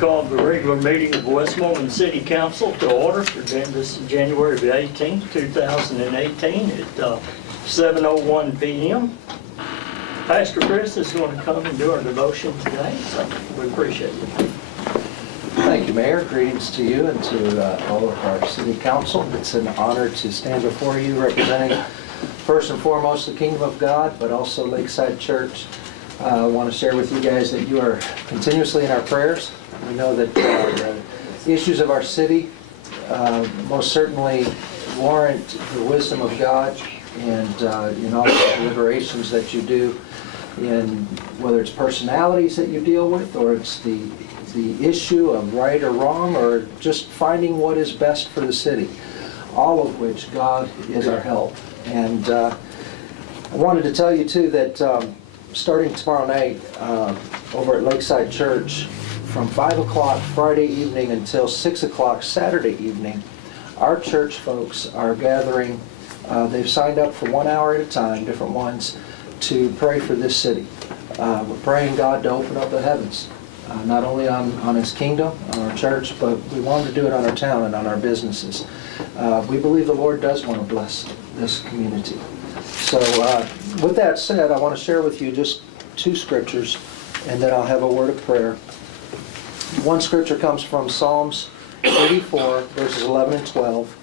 call the regular meeting of Westmoreland City Council to order. Again, this is January the 18th, 2018 at 7:01 p.m. Pastor Chris is going to come and do our devotion today, so we appreciate it. Thank you, Mayor. Greetings to you and to all of our City Council. It's an honor to stand before you representing first and foremost the Kingdom of God, but also Lakeside Church. I want to share with you guys that you are continuously in our prayers. We know that the issues of our city most certainly warrant the wisdom of God, and in all the deliberations that you do, in whether it's personalities that you deal with, or it's the issue of right or wrong, or just finding what is best for the city, all of which God is our help. And I wanted to tell you too that starting tomorrow night over at Lakeside Church from 5 o'clock Friday evening until 6 o'clock Saturday evening, our church folks are gathering. They've signed up for 1 hour at a time, different ones, to pray for this city. We're praying God to open up the heavens, not only on His kingdom, on our church, but we want to do it on our town and on our businesses. We believe the Lord does want to bless this community. So with that said, I want to share with you just two scriptures, and then I'll have a word of prayer. One scripture comes from Psalms 84, verses 11 and 12.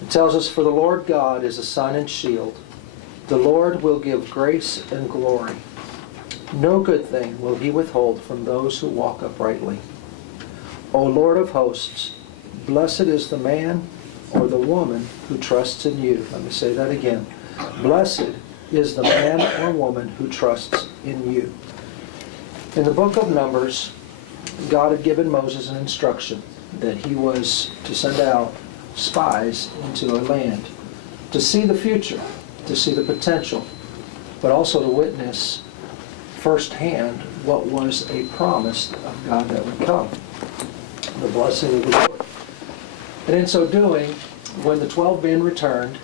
It tells us, "For the Lord God is a sun and shield. The Lord will give grace and glory. No good thing will He withhold from those who walk uprightly. O Lord of hosts, blessed is the man or the woman who trusts in you." Let me say that again. Blessed is the man or woman who trusts in you. In the book of Numbers, God had given Moses an instruction that he was to send out spies into a land to see the future, to see the potential, but also to witness firsthand what was a promise of God that would come, the blessing of the Lord. And in so doing, when the 12 men returned,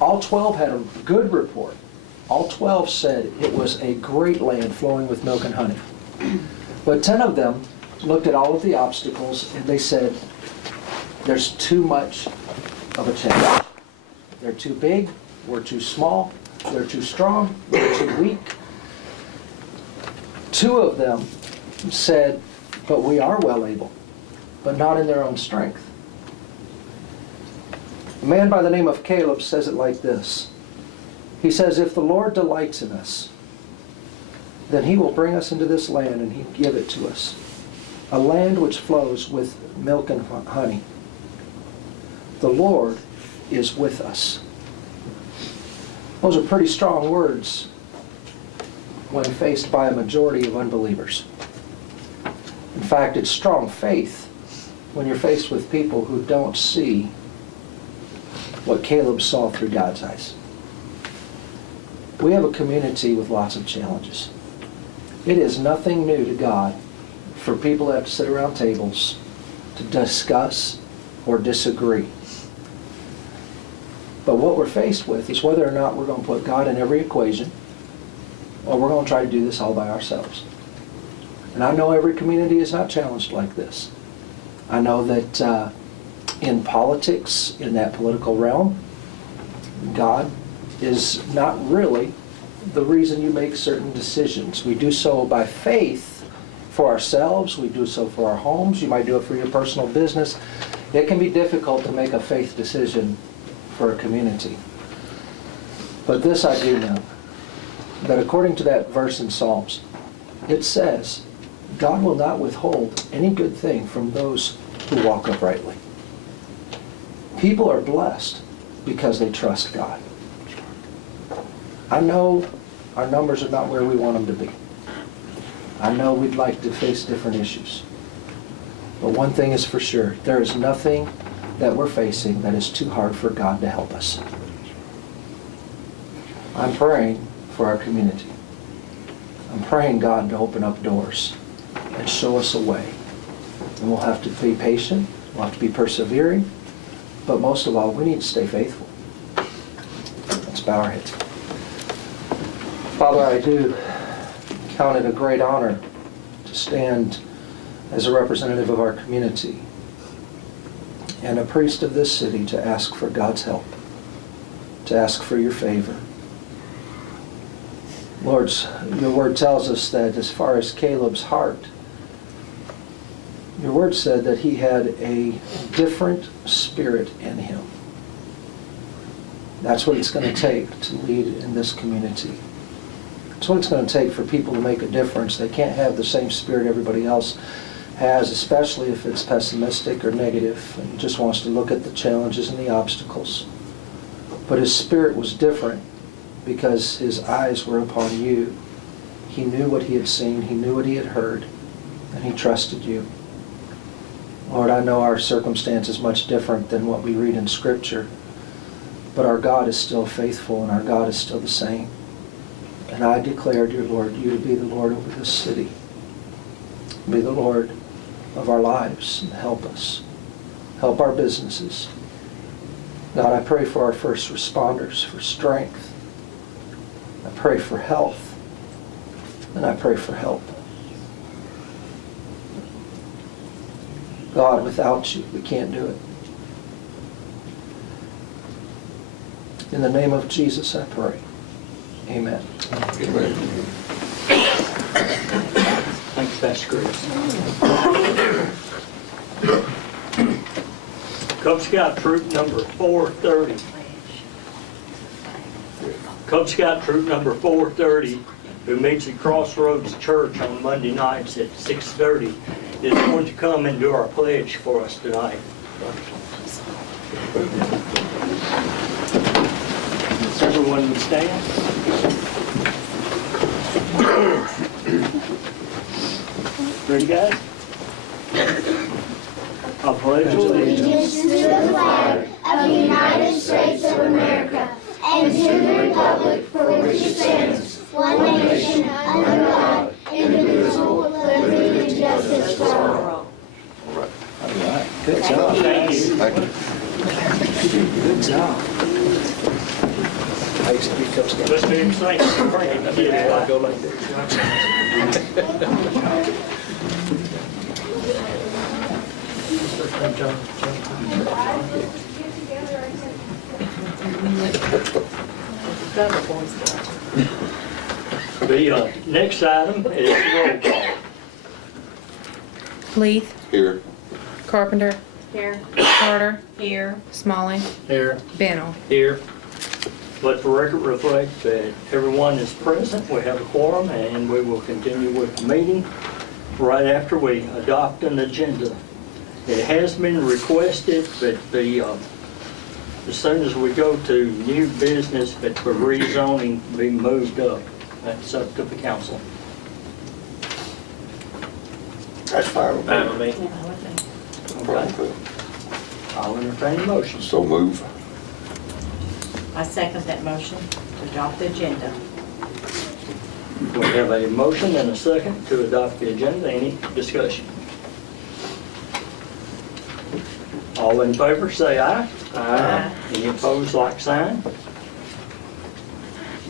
all 12 had a good report. All 12 said it was a great land flowing with milk and honey. But 10 of them looked at all of the obstacles and they said, there's too much of a challenge. They're too big, we're too small, they're too strong, we're too weak. 2 of them said, but we are well able, but not in their own strength. A man by the name of Caleb says it like this. He says, if the Lord delights in us, then He will bring us into this land and He'll give it to us. A land which flows with milk and honey. The Lord is with us. Those are pretty strong words when faced by a majority of unbelievers. In fact, it's strong faith when you're faced with people who don't see what Caleb saw through God's eyes. We have a community with lots of challenges. It is nothing new to God for people to have to sit around tables to discuss or disagree. But what we're faced with is whether or not we're going to put God in every equation, or we're going to try to do this all by ourselves. And I know every community is not challenged like this. I know that in politics, in that political realm, God is not really the reason you make certain decisions. We do so by faith for ourselves. We do so for our homes. You might do it for your personal business. It can be difficult to make a faith decision for a community. But this I do know, that according to that verse in Psalms, it says, God will not withhold any good thing from those who walk uprightly. People are blessed because they trust God. I know our numbers are not where we want them to be. I know we'd like to face different issues. But one thing is for sure, there is nothing that we're facing that is too hard for God to help us. I'm praying for our community. I'm praying God to open up doors and show us a way. And we'll have to be patient, we'll have to be persevering, but most of all, we need to stay faithful. Let's bow our heads. Father, I do count it a great honor to stand as a representative of our community and a priest of this city to ask for God's help, to ask for your favor. Lord, your word tells us that as far as Caleb's heart, your word said that he had a different spirit in him. That's what it's going to take to lead in this community. That's what it's going to take for people to make a difference. They can't have the same spirit everybody else has, especially if it's pessimistic or negative and just wants to look at the challenges and the obstacles. But his spirit was different because his eyes were upon you. He knew what he had seen, he knew what he had heard, and he trusted you. Lord, I know our circumstance is much different than what we read in Scripture, but our God is still faithful and our God is still the same. And I declare, dear Lord, you to be the Lord over this city. Be the Lord of our lives and help us. Help our businesses. God, I pray for our first responders, for strength. I pray for health. And I pray for help. God, without you, we can't do it. In the name of Jesus, I pray. Amen. Amen. Thank you, Pastor Chris. Cub Scout Troop number 430. Cub Scout Troop number 430, who meets at Crossroads Church on Monday nights at 6:30, is going to come and do our pledge for us tonight. Everyone would stand. Ready, guys? I pledge allegiance To the flag of the United States of America and to the republic for which it stands, one nation, under God, indivisible, with liberty and justice for all. All right. All right. Good job. Thank you. Thank you. Good job. I used to be Cub Scout. Let's do the same. Yeah, go like this. The next item is roll call. Leith, Here. Carpenter, Here. Carter, Here. Smalley, Here. Bennell. Here. Let the record reflect that everyone is present. We have a quorum, and we will continue with the meeting right after we adopt an agenda. It has been requested that as soon as we go to new business, that the rezoning be moved up. That's up to the council. That's fine with me. Okay. I'll entertain a motion. So move. I second that motion to adopt the agenda. We have a motion and a second to adopt the agenda. Any discussion? All in favor, say aye. Aye. Any opposed, like sign.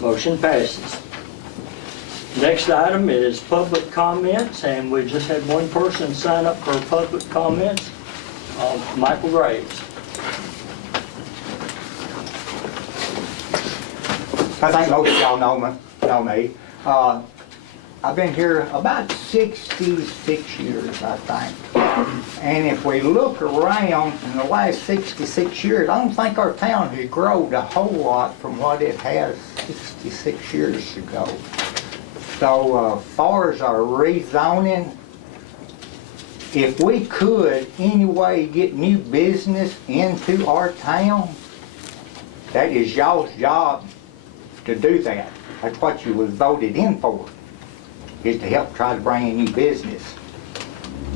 Motion passes. Next item is public comments, and we just had one person sign up for public comments, Michael Graves. I think most of y'all know me. I've been here about 66 years, I think. And if we look around in the last 66 years, I don't think our town has grown a whole lot from what it has 66 years ago. So far as our rezoning, if we could anyway get new business into our town, that is y'all's job to do that. That's what you was voted in for, is to help try to bring in new business.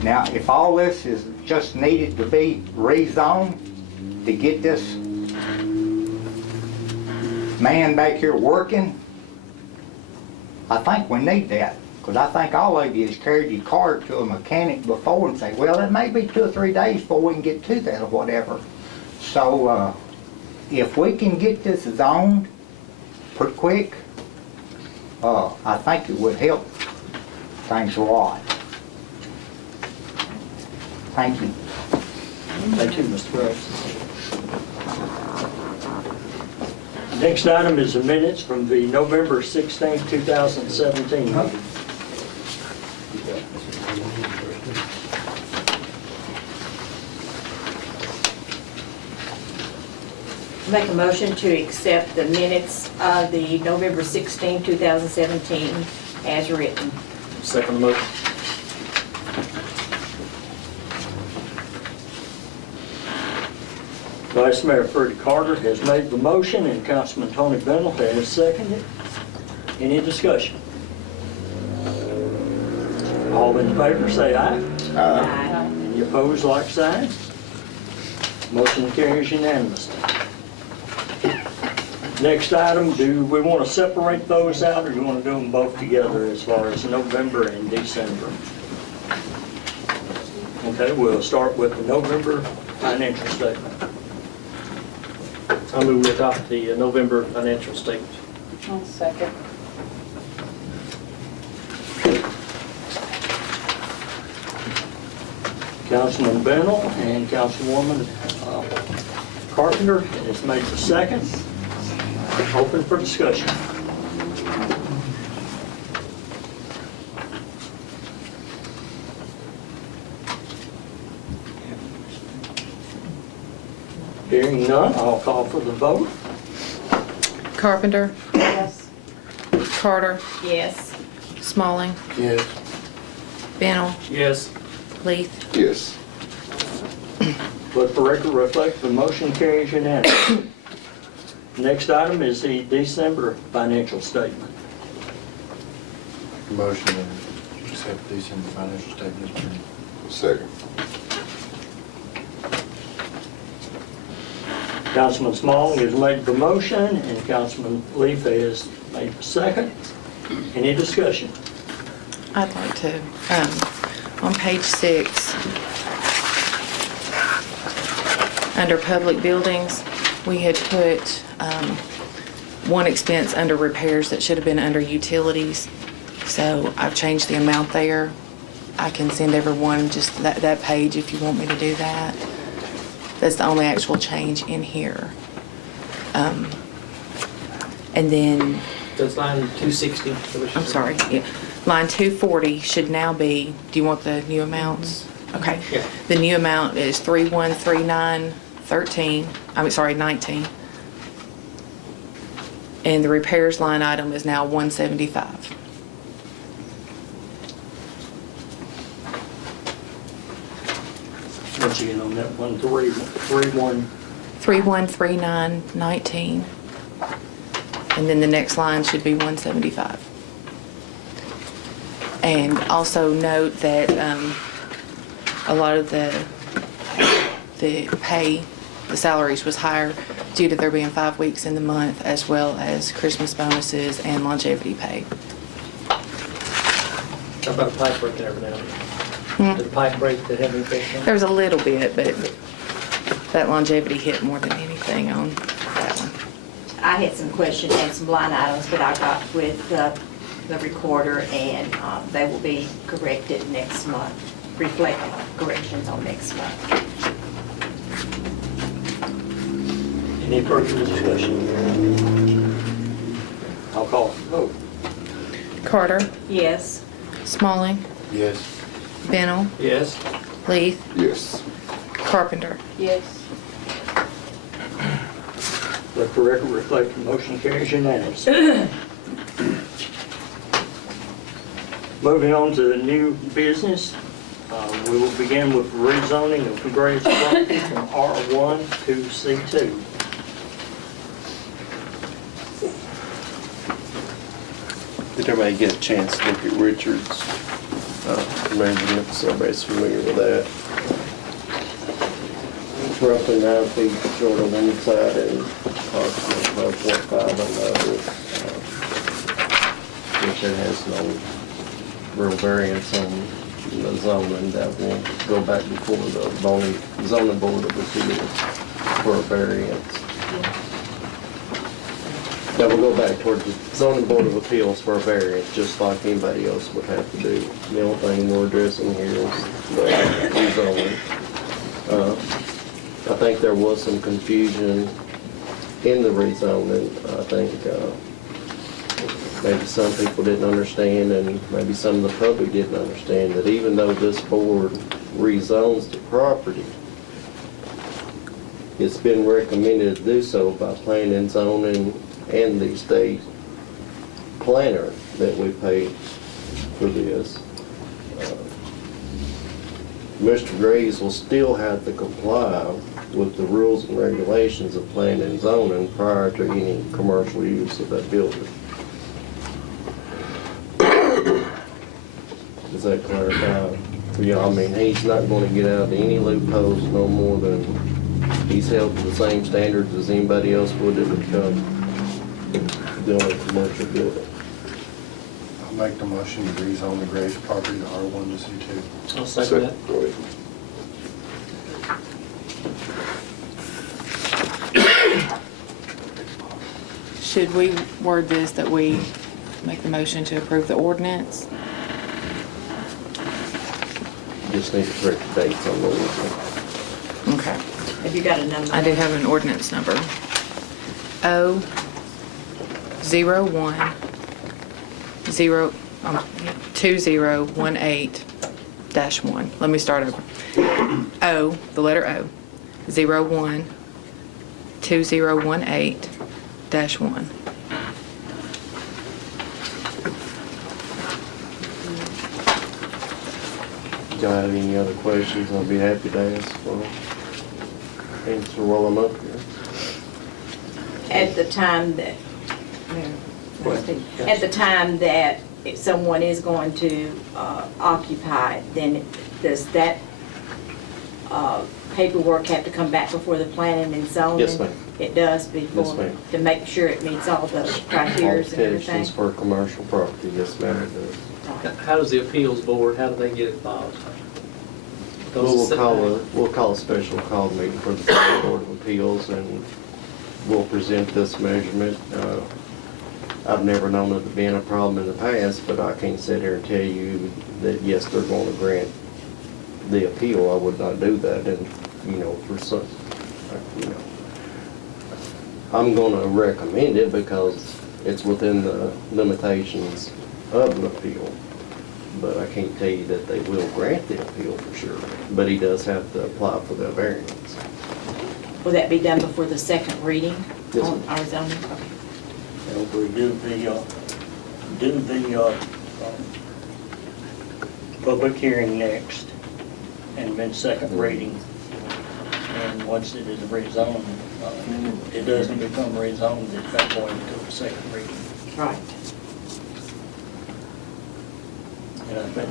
Now, if all this is just needed to be rezoned to get this man back here working, I think we need that. Because I think all of you has carried your car to a mechanic before and say, well, it may be 2 or 3 days before we can get to that or whatever. So if we can get this zoned pretty quick, I think it would help things a lot. Thank you. Thank you, Mr. Groves. Next item is the minutes from the November 16, 2017 meeting. Make a motion to accept the minutes of the November 16, 2017 as written. Second motion. Vice Mayor Freddie Carter has made the motion and Councilman Tony Bennell has seconded. Any discussion? All in favor say aye. Aye. Any opposed, like sign? Motion carries unanimously. Next item, do we want to separate those out or you want to do them both together as far as November and December? Okay, we'll start with the November financial statement. I move we adopt the November financial statement. I'll second. Councilman Bennell and Councilwoman Carpenter has made the second. Open for discussion. Hearing none, I'll call for the vote. Carpenter, Yes. Carter, Yes. Smalling, Yes. Bennell, Yes. Leith. Yes. Let the record reflect the motion carries unanimously. Next item is the December financial statement. Motion to accept these in the financial statements. Second. Councilman Smalling has made the motion and Councilman Leaf has made the second. Any discussion? I'd like to, on page 6, under public buildings, we had put one expense under repairs that should have been under utilities. So I've changed the amount there. I can send everyone just that page if you want me to do that. That's the only actual change in here. And then, That's line 260. I'm sorry, yeah, line 240 should now be, do you want the new amounts? Okay. Yeah. The new amount is 313913, sorry, 19. And the repairs line item is now 175. Once again on that one, 31. 313919. And then the next line should be 175. And also note that a lot of the pay, the salaries was higher due to there being 5 weeks in the month, as well as Christmas bonuses and longevity pay. How about a pipe break every now and then? Did the pipe break that have anything? There was a little bit, but that longevity hit more than anything on that one. I had some questions and some line items that I got with the recorder, and they will be corrected next month, reflecting corrections on next month. Any further discussion? I'll call for the vote. Carter, Yes. Smalling, Yes. Bennell, Yes. Leith, Yes. Carpenter. Yes. Let the record reflect the motion carries unanimously. Moving on to the new business, we will begin with rezoning of the Graves property from R1 to C2. Did everybody get a chance to look at Richard's measurements? Everybody's familiar with that. It's roughly 9 feet short on one side and approximately 12.5 on the other. Which it has no real variance on the zoning. That will go back before the zoning board of appeals for a variance. That will go back towards the zoning board of appeals for a variance, just like anybody else would have to do. The only thing we're addressing here is the rezoning. think there was some confusion in the rezoning. I think maybe some people didn't understand, and maybe some of the public didn't understand, that even though this board rezones the property, it's been recommended to do so by planning and zoning and the state planner that we pay for this. Mr. Graves will still have to comply with the rules and regulations of planning and zoning prior to any commercial use of that building. Does that clarify? Yeah, I mean, he's not going to get out of any loopholes no more than he's held to the same standards as anybody else would that would come doing a commercial building. I'll make the motion to rezone the Graves property to R1 to C2. I'll second that. Go ahead. Should we word this that we make the motion to approve the ordinance? Just need to correct the dates on those. Okay. Have you got a number? I do have an ordinance number. 2018-1. Let me start over. O, the letter O, 01-2018-1. Y'all have any other questions, I'll be happy to answer while I'm up here. At the time that, at the time that if someone is going to occupy it, then does that paperwork have to come back before the planning and zoning? Yes, ma'am. It does before? Yes, ma'am. To make sure it meets all the criteria and everything? Qualifications for commercial property, yes ma'am, it does. How does the appeals board, how do they get involved? We'll call a special call meeting for the County Board of Appeals, and we'll present this measurement. I've never known it to be a problem in the past, but I can't sit here and tell you that, yes, they're going to grant the appeal. I would not do that, and, for some, I'm going to recommend it because it's within the limitations of an appeal. But I can't tell you that they will grant the appeal for sure. But he does have to apply for the variance. Will that be done before the second reading Yes, on ma'am. our zoning? Okay. And we do the public hearing next, and then second reading. And once it is rezoned, it doesn't become rezoned at that point until the second reading. Right. And I think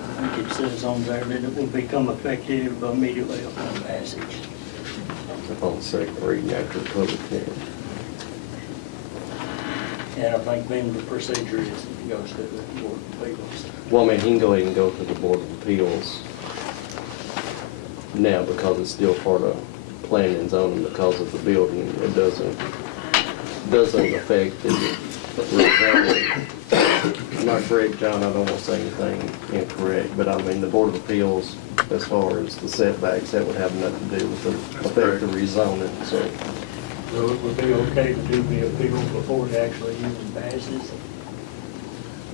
it says on there that it will become effective immediately upon passage. Upon the second reading after the public hearing. And I think then the procedure is it goes to the Board of Appeals. Well, I mean, he can go ahead and go to the Board of Appeals now because it's still part of planning and zoning because of the building. It doesn't affect the rezoning. Am I correct, John? I don't want to say anything incorrect, but I mean, the Board of Appeals, as far as the setbacks, that would have nothing to do with the effect of rezoning, so. So it would be okay to do the appeal before it actually even passes?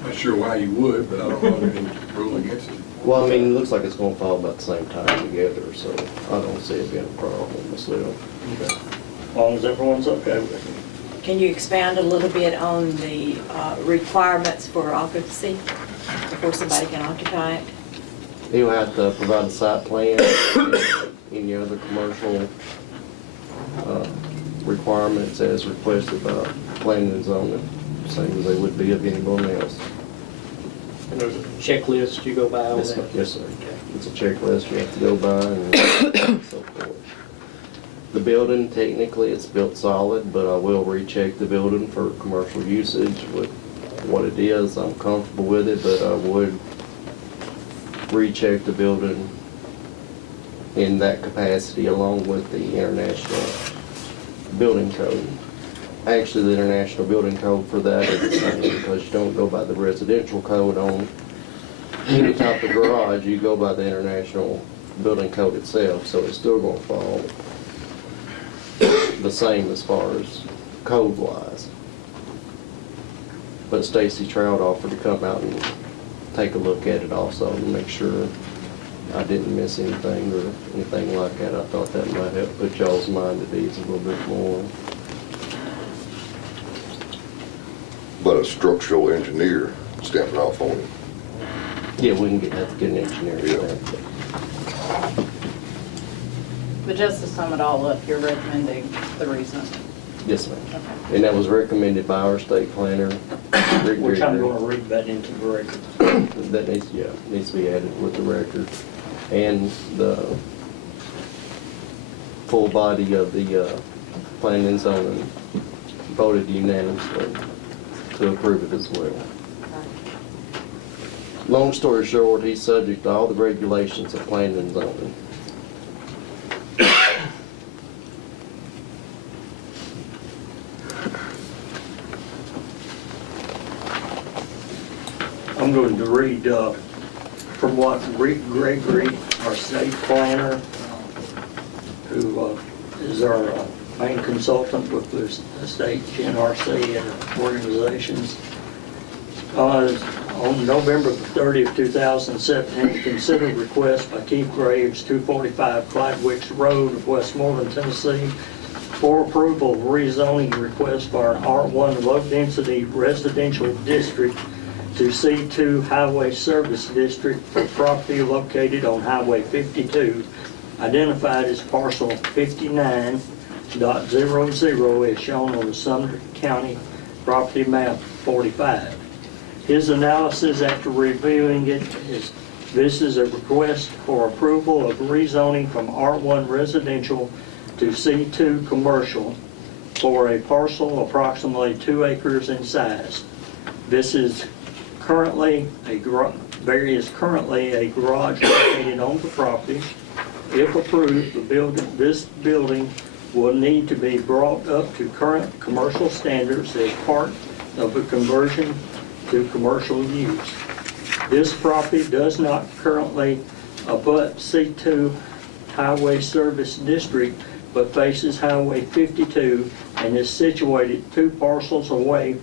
Not sure why you would, but I don't know any rule against it. Well, I mean, it looks like it's going to fall about the same time together, so I don't see it being a problem myself. As long as everyone's okay with it. Can you expound a little bit on the requirements for occupancy before somebody can occupy it? He'll have to provide a site plan, and any other commercial requirements as requested by planning and zoning, same as they would be of anyone else. And there's a checklist you go by on Yes, that? yes, sir. It's a checklist you have to go by and so forth. The building, technically, it's built solid, but I will recheck the building for commercial usage with what it is. I'm comfortable with it, but I would recheck the building in that capacity along with the international building code. Actually, the international building code for that is the same because you don't go by the residential code on any type of garage. You go by the international building code itself, so it's still going to fall the same as far as code wise. But Stacy Trout offered to come out and take a look at it also and make sure I didn't miss anything or anything like that. I thought that might help put y'all's mind at ease a little bit more. But a structural engineer stamping off on it. Yeah, we can have to get an engineer Yeah. stamp. But just to sum it all up, you're recommending the reason. Yes, ma'am. Okay. And that was recommended by our state planner, Rick Which I'm Gregory. gonna read that into the record. That needs, yeah, needs to be added with the record. And the full body of the planning and zoning voted unanimously to approve it as well. Long story short, he's subject to all the regulations of planning and zoning. I'm going to read from what Rick Gregory, our state planner, who is our main consultant with the state NRC and organizations. On November the 30th, 2017, considered request by Keith Graves, 245 Cladwicks Road of Westmoreland, Tennessee, for approval of rezoning request for an R1 low-density residential district to C2 Highway Service District for property located on Highway 52, identified as parcel 59.00 as shown on the Sumner County property map 45. His analysis after reviewing it is, this is a request for approval of rezoning from R1 residential to C2 commercial for a parcel approximately 2 acres in size. This is currently a garage located on the property. If approved, this building will need to be brought up to current commercial standards as part of a conversion to commercial use. This property does not currently abut C2 Highway Service District, but faces Highway 52 and is situated 2 parcels away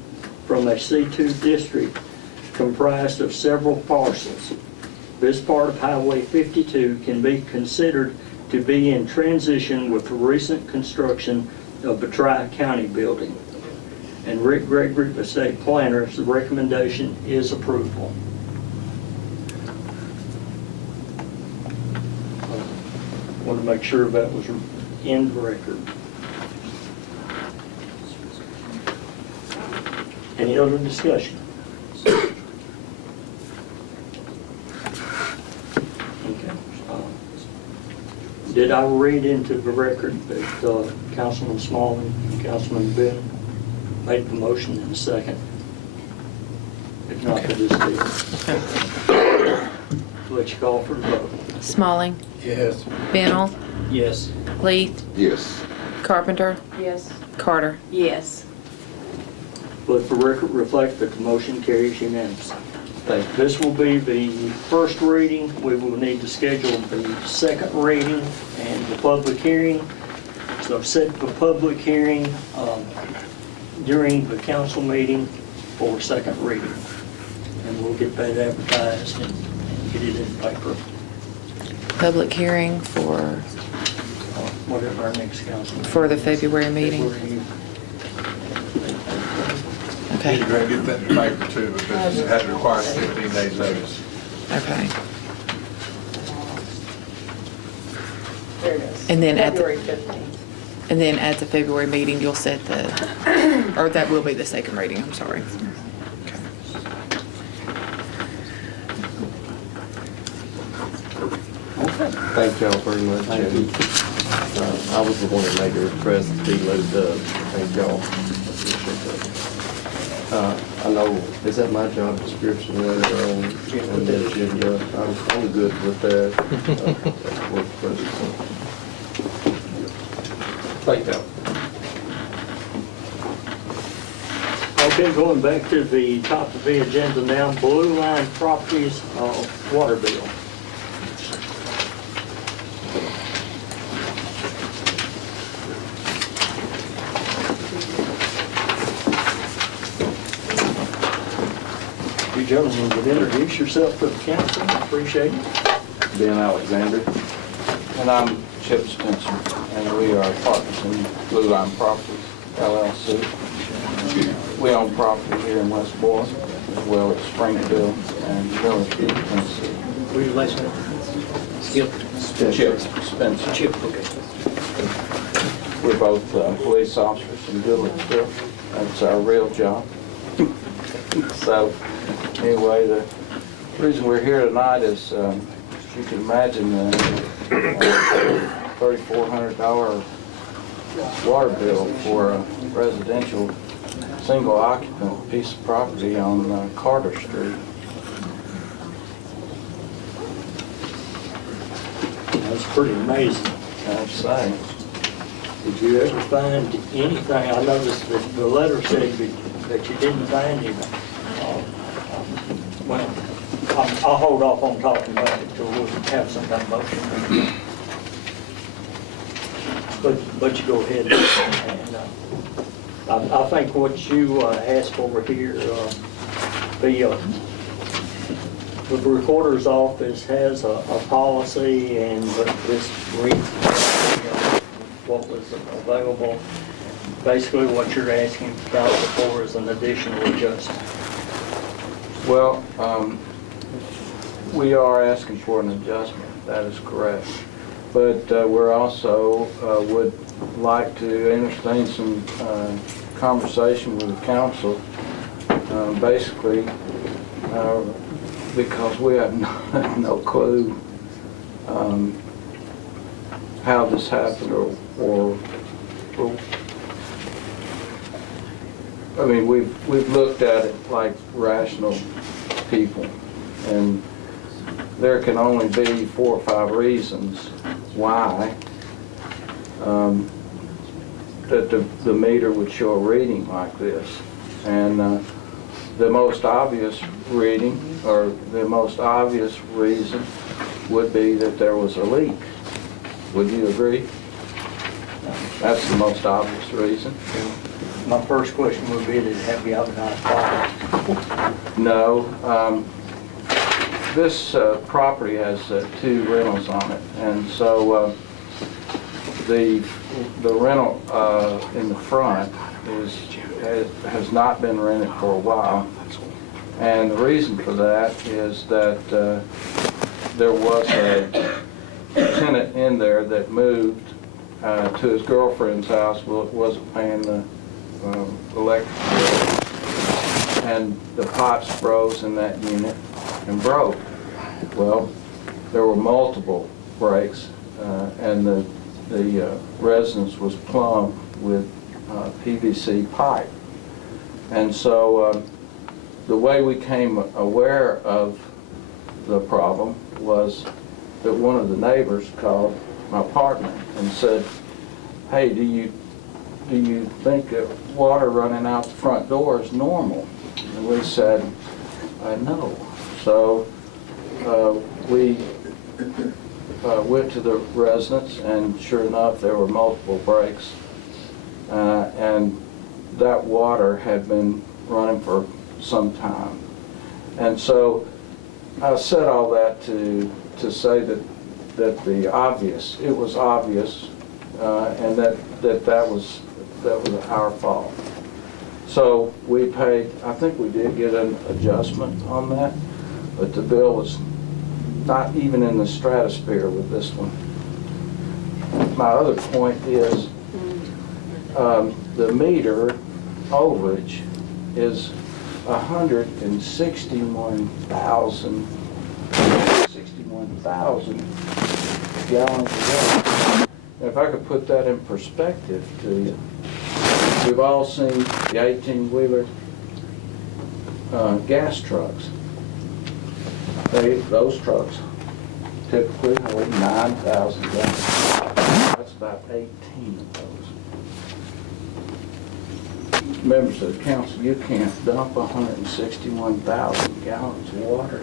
from a C2 district comprised of several parcels. This part of Highway 52 can be considered to be in transition with the recent construction of the Tri-County building. And Rick Gregory, the state planner's recommendation is approval. Want to make sure that was in the record. Any other discussion? Okay. Did I read into the record that Councilman Smallman and Councilman Ben made the motion in a second? If not, for this deal. Let you call for the vote. Smalling, Yes. Bennell, Yes. Leith, Yes. Carpenter, Yes. Carter. Yes. Let the record reflect that the motion carries unanimously. Thank you. This will be the first reading. We will need to schedule the second reading and the public hearing. So set the public hearing during the council meeting for second reading. And we'll get that advertised and get it in the paper, Public hearing for whatever our next council meeting. For the February meeting. Okay, You're gonna get that in the paper too, because it had to require 15 days notice. okay. There it is. And then at the- February 15th. And then at the February meeting, you'll set the, or that will be the second reading, I'm sorry. Thank y'all very much. And, I was the one that made the request to be moved up. Thank y'all. I know, is that my job description later on the agenda? I'm good with that. Thank y'all. Okay, going back to the top of the agenda now, Blue Line Properties water bill. Gentlemen, would introduce yourself to the council, appreciate it. Ben Alexander, and I'm Chip Spencer, and we are partners in Blue Line Properties, LLC. We own property here in Westmoreland, as well as Springfield and Millersville, Tennessee. Where's your last name? Skip? Chip Spencer. Chip, okay. We're both police officers in Goodlettsville. That's our real job. So, anyway, the reason we're here tonight is, you can imagine a $3,400 water bill for a residential single occupant piece of property on Carter Street. That's pretty amazing. I'd say. Did you ever find anything, I noticed that the letter said that you didn't find him. Well, I'll hold off on talking about it till we have some kind of motion. But you go ahead and, I think what you asked for here, the recorder's office has a policy, and this reads what was available. Basically, what you're asking council for is an additional adjustment. Well, we are asking for an adjustment, that is correct. But we're also would like to entertain some conversation with the council, basically because we have no clue how this happened, or I mean, we've looked at it like rational people, and there can only be 4 or 5 reasons why that the meter would show a reading like this. And the most obvious reading, or the most obvious reason, would be that there was a leak. Would you agree? That's the most obvious reason. My first question would be, did it have galvanized pipe? No. This property has 2 rentals on it, and so the rental in the front has not been rented for a while, and the reason for that is that there was a tenant in there that moved to his girlfriend's house. Well, it wasn't paying the electric bill, and the pipes froze in that unit and broke. Well, there were multiple breaks, and the residence was plumbed with PVC pipe. And so the way we came aware of the problem was that one of the neighbors called my partner and said, "Hey, do you think that water running out the front door is normal?" And we said, "No." So we went to the residence, and sure enough, there were multiple breaks, and that water had been running for some time. And so I said all that to say that it was obvious, and that was our fault. So we paid, I think we did get an adjustment on that, but the bill was not even in the stratosphere with this one. My other point is the meter overage is 161,000 gallons a day. If I could put that in perspective to you, we've all seen the 18-wheeler gas trucks. Those trucks typically hold 9,000 gallons. That's about 18 of those. Members of the council, you can't dump 161,000 gallons of water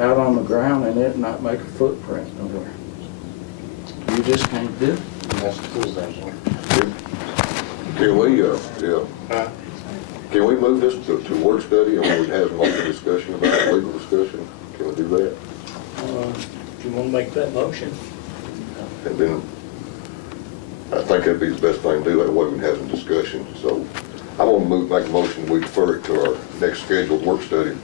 out on the ground and it not make a footprint nowhere. You just can't do it. That's the pool thing. Can we move this to work study, and we have some open discussion about it, legal discussion? Can we do that? Do you want to make that motion? And then, I think that'd be the best thing to do, that way we can have some discussion. So, I want to make a motion, we defer it to our next scheduled work study.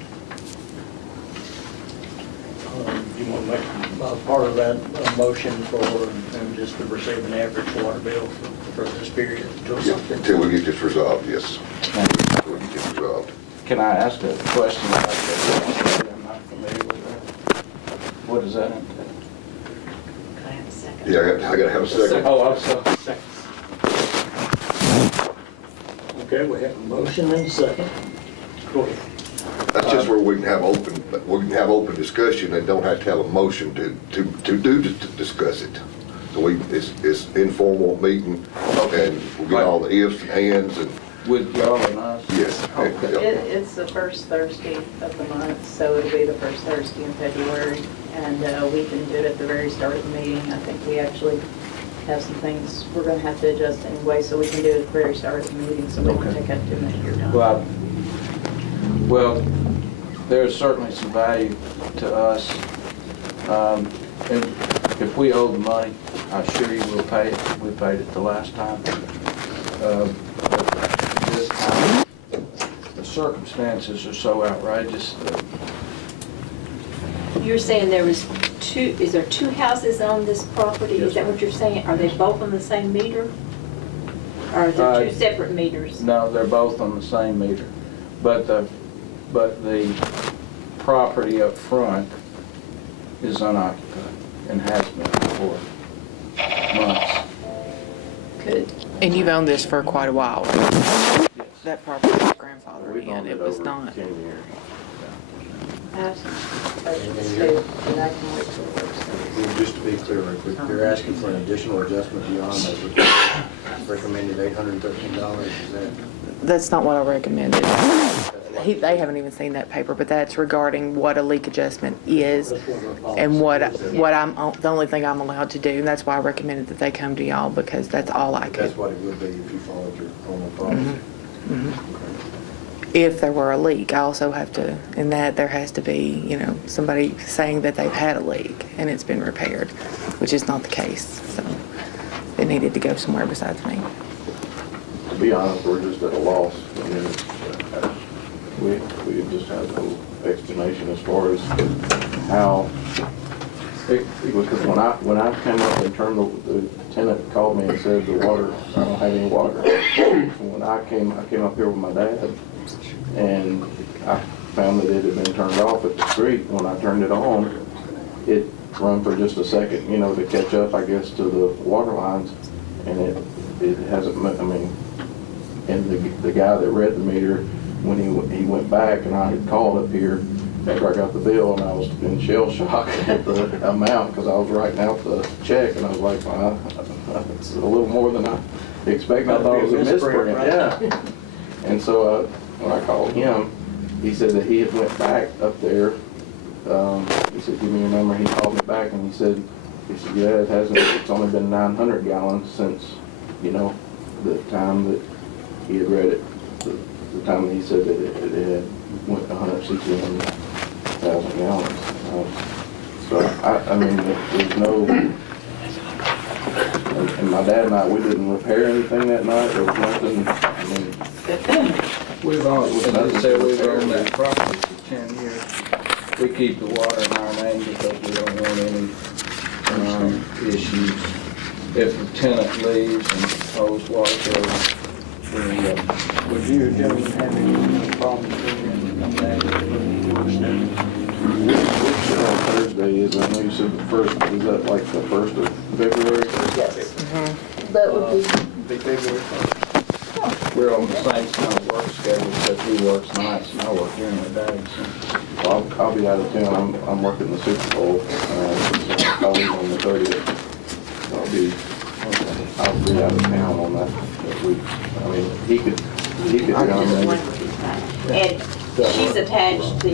Do you want to make part of that motion for them just to receive an average water bill for this period or something? Until we get this resolved, yes. Until we get this resolved. Can I ask a question about that? I'm not familiar with that. What does that entail? Can I have a second? Yeah, I gotta have a second. Oh, I'm sorry. Okay, we have a motion and a second. Go ahead. That's just where we can have open discussion and don't have to have a motion to discuss it. So it's informal meeting, and we'll get all the ifs and ands and, With y'all and us? yes. It's the first Thursday of the month, so it'll be the first Thursday in February. And we can do it at the very start of the meeting. I think we actually have some things we're gonna have to adjust anyway, so we can do it at the very start of the meeting, so we don't take up too much of your time. Well, there's certainly some value to us. And if we owe the money, I assure you we'll pay it. We paid it the last time. But this time, the circumstances are so outrageous that You're saying there was is there two houses on this property? Yes, Is that ma'am. what you're saying? Are they both on the same meter? Or are there two separate meters? no, they're both on the same meter. But the property up front is unoccupied and has been for months. Good. And you've owned this for quite a while. Yes. That property was grandfathered We've in, owned it was over not. 10 years. I have some questions too, and I can wait till the work study. Just to be clear, real quick, you're asking for an additional adjustment beyond the recommended $813, is that? That's not what I recommended. They haven't even seen that paper, but that's regarding what a leak adjustment is and what I'm, the only thing I'm allowed to do. And that's why I recommended that they come to y'all, because that's all I could. That's what it would be if you followed your normal policy? If there were a leak, I also have to, in that there has to be, you know, somebody saying that they've had a leak and it's been repaired, which is not the case. So it needed to go somewhere besides me. To be honest, we're just at a loss. I mean, we just have no explanation as far as how, because when I came up and turned, the tenant called me and said the water, I don't have any water. When I came up here with my dad, and I found that it had been turned off at the street. When I turned it on, it run for just a second, you know, to catch up, I guess, to the water lines, and it hasn't, I mean, and the guy that read the meter, when he went back, and I had called up here after I got the bill, and I was in shell shock at the amount, because I was writing out the check, and I was like, well, it's a little more than I expected. I thought it was a misprint, yeah. And so when I called him, he said that he had went back up there. He said, give me your number. He called me back, and he said, yeah, it hasn't, it's only been 900 gallons since, you know, the time that he had read it, the time that he said that it had went 161,000 gallons. So, I mean, there's no, and my dad and I, we didn't repair anything that night. There was nothing, I mean, we've owned that property for 10 years. We keep the water in our name because we don't want any issues. If the tenant leaves and owes water bills, we end up. Would you gentlemen have any problems with come back and work study? Which Thursday is, I know you said the first, is that like the 1st of February? Yes. That would Be February 1st. We're on the same kind of work schedule, except he works nights and I work during the day, so. Well, I'll be out of town, I'm working the Super Bowl, so I'll leave on the 30th. I'll be out of town on that week. I mean, he could come in. And she's attached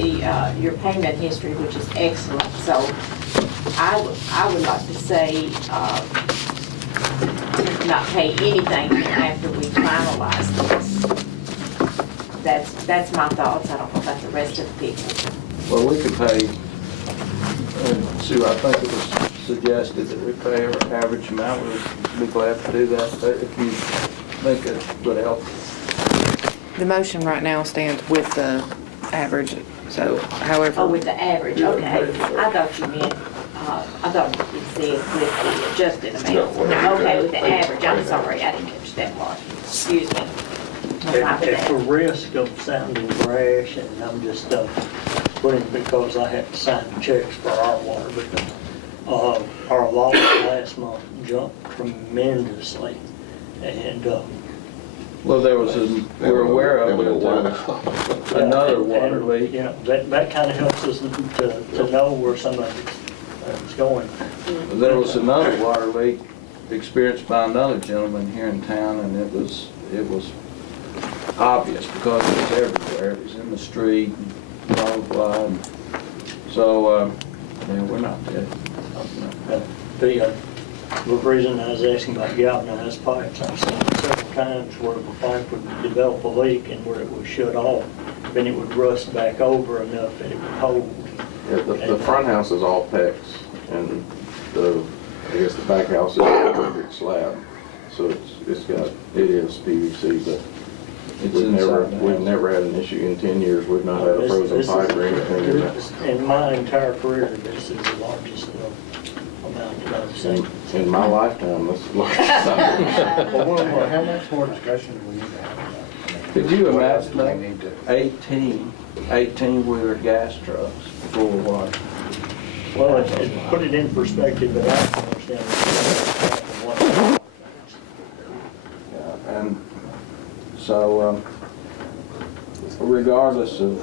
your payment history, which is excellent, so I would like to say, not pay anything after we finalize this. that's my thoughts. I don't know about the rest of the people. Well, we could pay, Sue, I think it was suggested that we pay our average amount. We'd be glad to do that if you think it would help. The motion right now stands with the average, so however. Oh, with the average, okay. I thought you meant, I thought you said with the adjusted amount. Okay, with the average, I'm sorry, I didn't catch that part. Excuse me. At the risk of sounding brash, and I'm just putting because I have to sign the checks for our water, but our losses last month jumped tremendously. And Well, there was, we're aware of another water leak. You know, that kind of helps us to know where some of it's going. There was another water leak experienced by another gentleman here in town, and it was obvious because it was everywhere. It was in the street, and blah, blah, blah. And so, yeah, we're not dead. The reason I was asking about galvanized pipes, I've seen it several times where the pipe would develop a leak and where it would shut off, then it would rust back over enough that it would hold. Yeah, the front house is all PEX, and I guess the back house is a concrete slab. So it is PVC, but we've never had an issue in 10 years. We've not had a frozen pipe or anything. In my entire career, this is the largest amount that I've seen. In my lifetime, that's the largest size. Well, how much more discussion do we need to have about it? Could you What else imagine do we need to- 18-wheeler gas trucks full of water? Well, it put it in perspective, but I can understand. Yeah, and so regardless of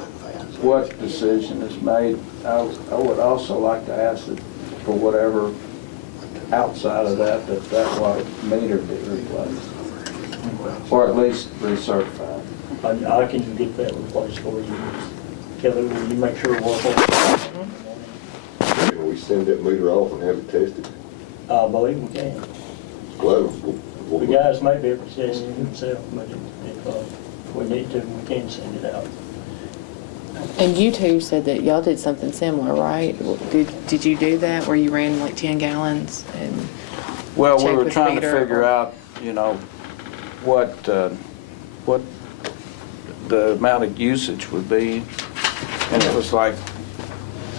what decision is made, I would also like to ask that for whatever outside of that water meter be replaced, or at least recertified. I can get that replaced for you. Kevin, will you make sure we're Can we send that meter off and have it tested? I believe we can. Well, The guys may be able to test it themselves, but if we need to, we can send it out. And you two said that y'all did something similar, right? Did you do that, where you ran like 10 gallons and Well, we checked were with trying to meter, figure or- out, what the amount of usage would be, and it was like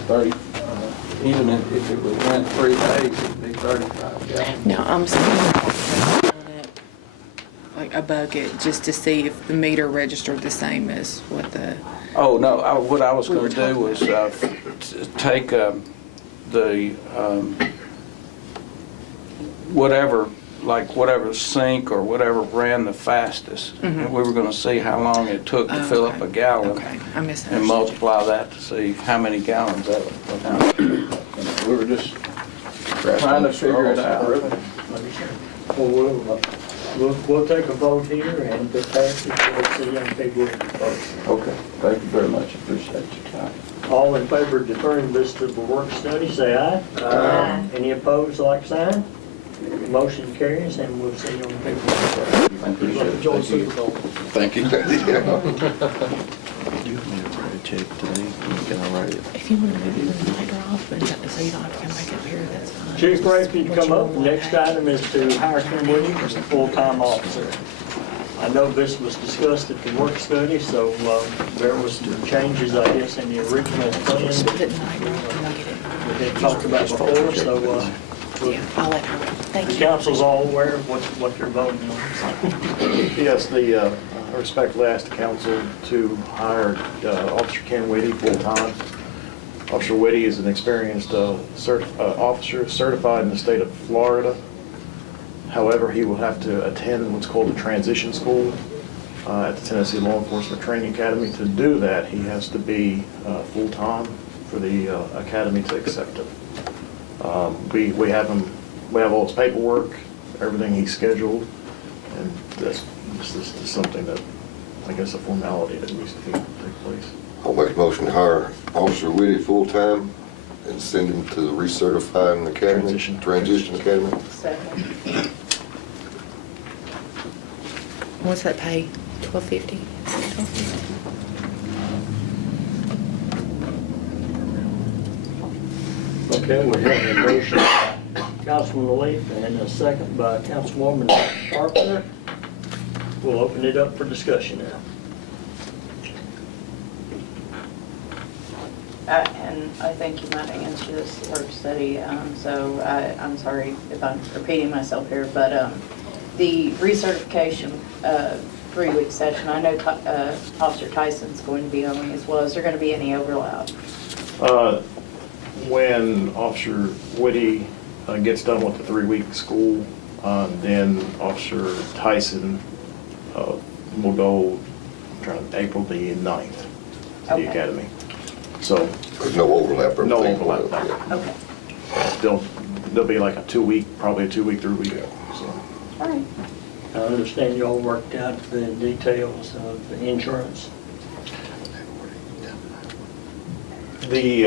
30, even if it went 3 days, it'd be 35 gallons. No, I'm saying like a bucket, just to see if the meter registered the same as what the. Oh, no, what I was gonna do was take the, whatever sink or whatever ran the fastest. And we were gonna see how long it took to fill up a gallon. Okay, I misunderstood. And multiply that to see how many gallons that would. We were just trying to figure it out. Well, we'll take a vote here, and if it passes, we'll see on February 1st. Okay, thank you very much, appreciate your time. All in favor of deferring this to the work study, say aye. Aye. Any opposed, like sign? Motion carries, and we'll see you on February 1st. Thank you. Thank you. If you want to move it in the later off, but so you don't have to come back up here, that's fine. Chief Ray, if you come up, the next item is to hire Ken Woody as a full-time officer. I know this was discussed at the work study, so there was some changes, I guess, in the original plan Just put that it in the later off and I'll get it. we had talked about before, so Yeah, I'll let her know. Thank the you. council's all aware of what you're voting on. Yes, I respectfully ask the council to hire Officer Ken Whitty full-time. Officer Whitty is an experienced officer certified in the state of Florida. However, he will have to attend what's called a transition school at the Tennessee Law Enforcement Training Academy. To do that, he has to be full-time for the academy to accept him. We have all his paperwork, everything he's scheduled, and this is something that, I guess, a formality that needs to take place. I'll make a motion to hire Officer Whitty full-time and send him to the recertifying academy. Transition academy. Second. What's that pay? $12.50. Okay, we have a motion by Councilman Leaf and a second by Councilwoman Carpenter. We'll open it up for discussion now. And I think you might answer this work study, so I'm sorry if I'm repeating myself here, but the recertification 3-week session, I know Officer Tyson's going to be going as well. Is there going to be any overlap? When Officer Whitty gets done with the 3-week school, then Officer Tyson will go April the 9th to the Okay. academy. So There's no overlap. no everything. overlap there. Okay. There'll be like a 2-week, probably a 2-week, 3-week. So All right. I understand you all worked out the details of the insurance. He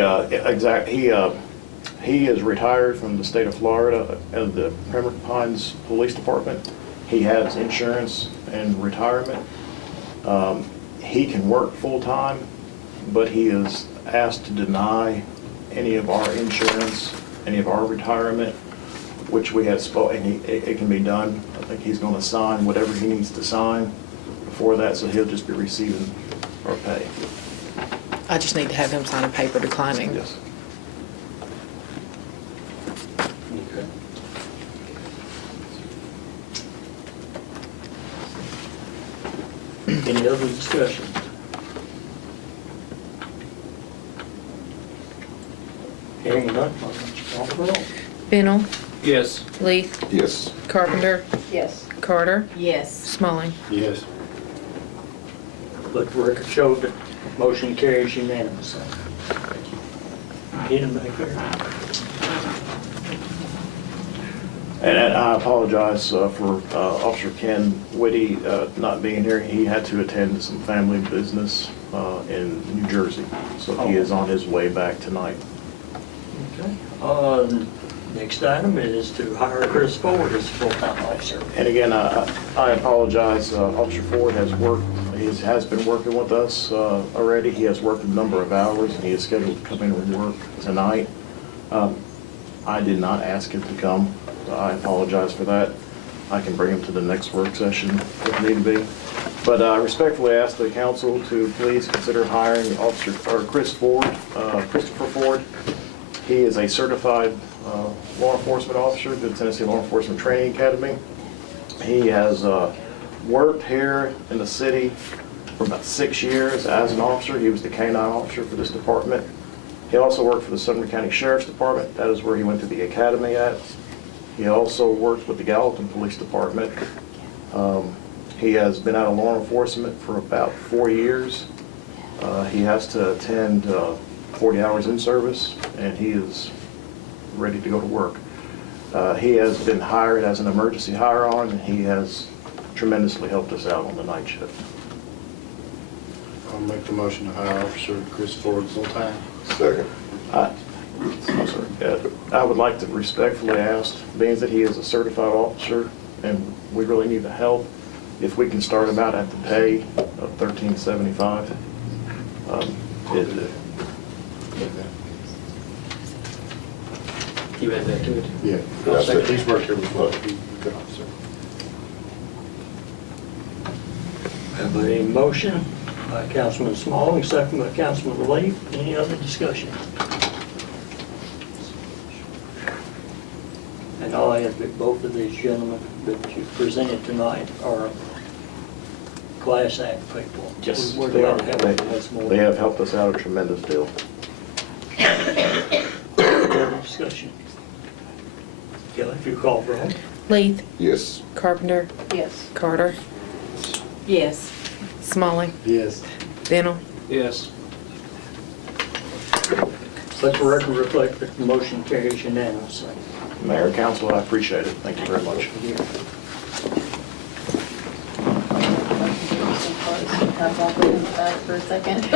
is retired from the state of Florida and the Pembroke Pines Police Department. He has insurance and retirement. He can work full-time, but he is asked to deny any of our insurance, any of our retirement, which we had spoken, it can be done. I think he's gonna sign whatever he needs to sign before that, so he'll just be receiving our pay. I just need to have him sign a paper declining. Yes. Okay. Any other discussion? Hearing none, I'll call the roll. Bennell, Yes. Leith, Yes. Carpenter, Yes. Carter, Yes. Smalling. Yes. Let the record show that motion carries unanimously. Get him back there. And I apologize for Officer Ken Whitty not being here. He had to attend some family business in New Jersey, so he is on his way back tonight. Okay. Next item is to hire Chris Ford as full-time officer. And again, I apologize, Officer Ford has been working with us already. He has worked a number of hours, and he is scheduled to come in and work tonight. I did not ask him to come. I apologize for that. I can bring him to the next work session if need be. But I respectfully ask the council to please consider hiring Christopher Ford. He is a certified law enforcement officer through the Tennessee Law Enforcement Training Academy. He has worked here in the city for about 6 years as an officer. He was the K-9 officer for this department. He also worked for the Sumner County Sheriff's Department. That is where he went to the academy at. He also worked with the Gallatin Police Department. He has been out of law enforcement for about 4 years. He has to attend 40 hours in service, and he is ready to go to work. He has been hired as an emergency hire-on, and he has tremendously helped us out on the night shift. I'll make the motion to hire Officer Chris Ford full-time. Second. I'm sorry. I would like to respectfully ask, being that he is a certified officer and we really need the help, if we can start him out at the pay of $13.75. You add that to it? Yeah. That's it. He's worked here before. He's a good officer. Have a motion by Councilman Smalling, second by Councilman Leaf. Any other discussion? And I'll add that both of these gentlemen that you presented tonight are Class Act people. Yes, We're they are. glad to have them once more. They have helped us out a tremendous deal. Further discussion? Kelly, if you call for roll. Leith, Yes. Carpenter, Yes. Carter, Yes. Smalling, Yes. Bennell. Yes. Let the record reflect that the motion carries unanimously. Mayor, council, I appreciate it. Thank you very much. For a second.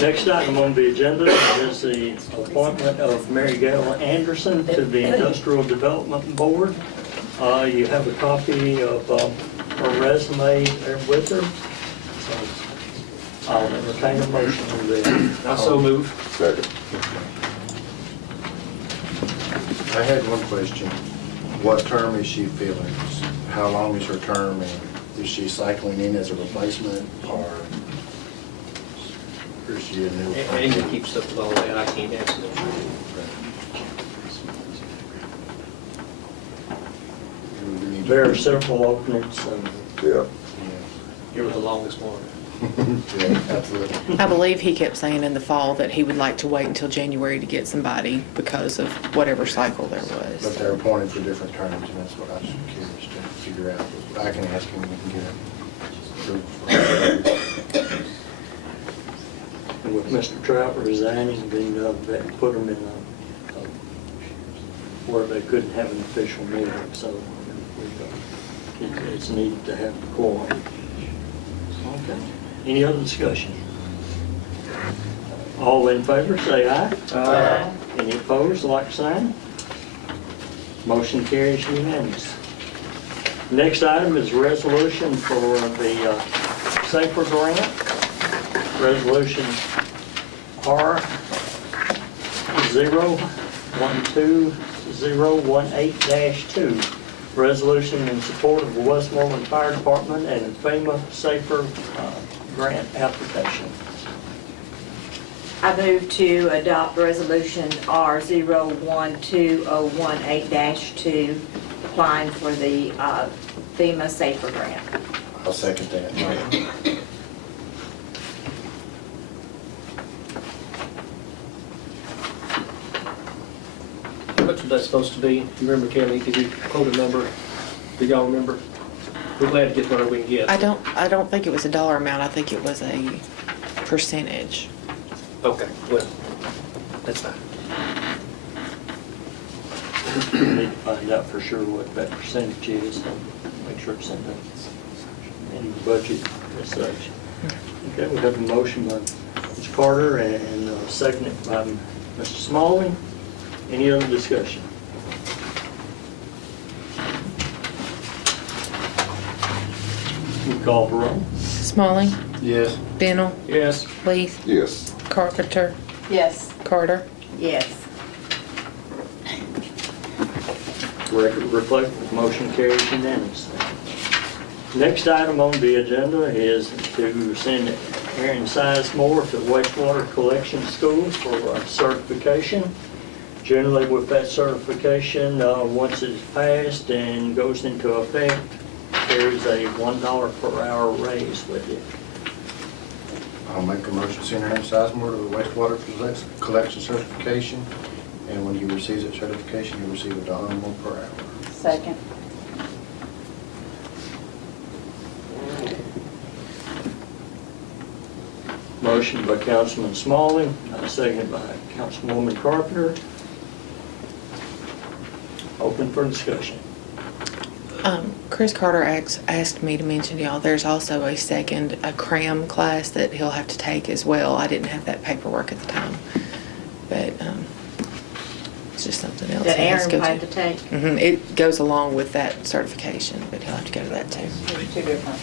Next item on the agenda is the appointment of Mary Gail Anderson to the Industrial Development Board. You have a copy of her resume there with her. I'll entertain a motion on that. I so move. Second. I had one question. What term is she filling? How long is her term, and is she cycling in as a replacement, or is she a new? Andy keeps up with all that, I can't answer that. There are several openings, and Yeah. You're the longest one. Yeah, absolutely. I believe he kept saying in the fall that he would like to wait until January to get somebody because of whatever cycle there But was. they're appointed for different terms, and that's what I was curious to figure out. I can ask him, we can get it. and with Mr. Trout resigning, then that put them in where they couldn't have an official meeting, so it's needed to have the quorum. Okay. Any other discussion? All in favor, say aye. Aye. Any opposed, like sign? Motion carries unanimous. Next item is resolution for the Safer Grant. Resolution R 012018-2. Resolution in support of the Westmoreland Fire Department and FEMA Safer Grant application. I move to adopt resolution R 012018-2, applying for the FEMA Safer Grant. I'll second that. How much was that supposed to be? You remember, Kelly, did you quote a number? Do y'all remember? We're glad to get whatever we can get. I don't think it was a dollar amount. I think it was a percentage. Okay, well, that's fine. We need to find out for sure what that percentage is and make sure it's in the budget as such. Okay, we have a motion by Ms. Carter and seconded by Mr. Smalling. Any other discussion? We call for roll. Smalling, Yes. Bennell, Yes. Leith, Yes. Carpenter, Yes. Carter. Yes. Record reflect, motion carries unanimously. Next item on the agenda is to send Aaron Sizemore to wastewater collection school for certification. Generally with that certification, once it's passed and goes into effect, there's a $1 per hour raise with it. I'll make a motion to send Aaron Sizemore to the wastewater collection certification, and when he receives that certification, he'll receive $1 more per hour. Second. Motion by Councilman Smalling, seconded by Councilwoman Carpenter. Open for discussion. Chris Carter asked me to mention to y'all, there's also a CRAM class that he'll have to take as well. I didn't have that paperwork at the time, but it's just something else. That he has Aaron to will go have to take? It goes along with that certification, but he'll have to go to that too. There's two different.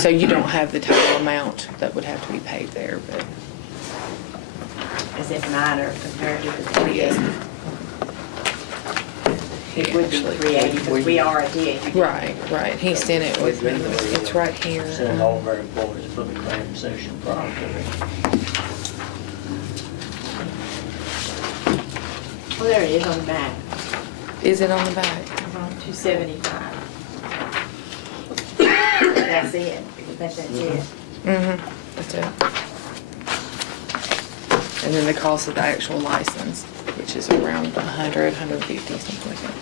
So you don't have the total amount that would have to be paid there, but Is it minor compared to the 380? It would be actually- 380, because we are a DHP. right. He sent it with me. It's right here. Send all of our employees for the cram session prior to it. Well, there it is on the back. Is it on the back? 275. That's it. I think that's it. That's it. And then the cost of the actual license, which is around 100, 150, something like that.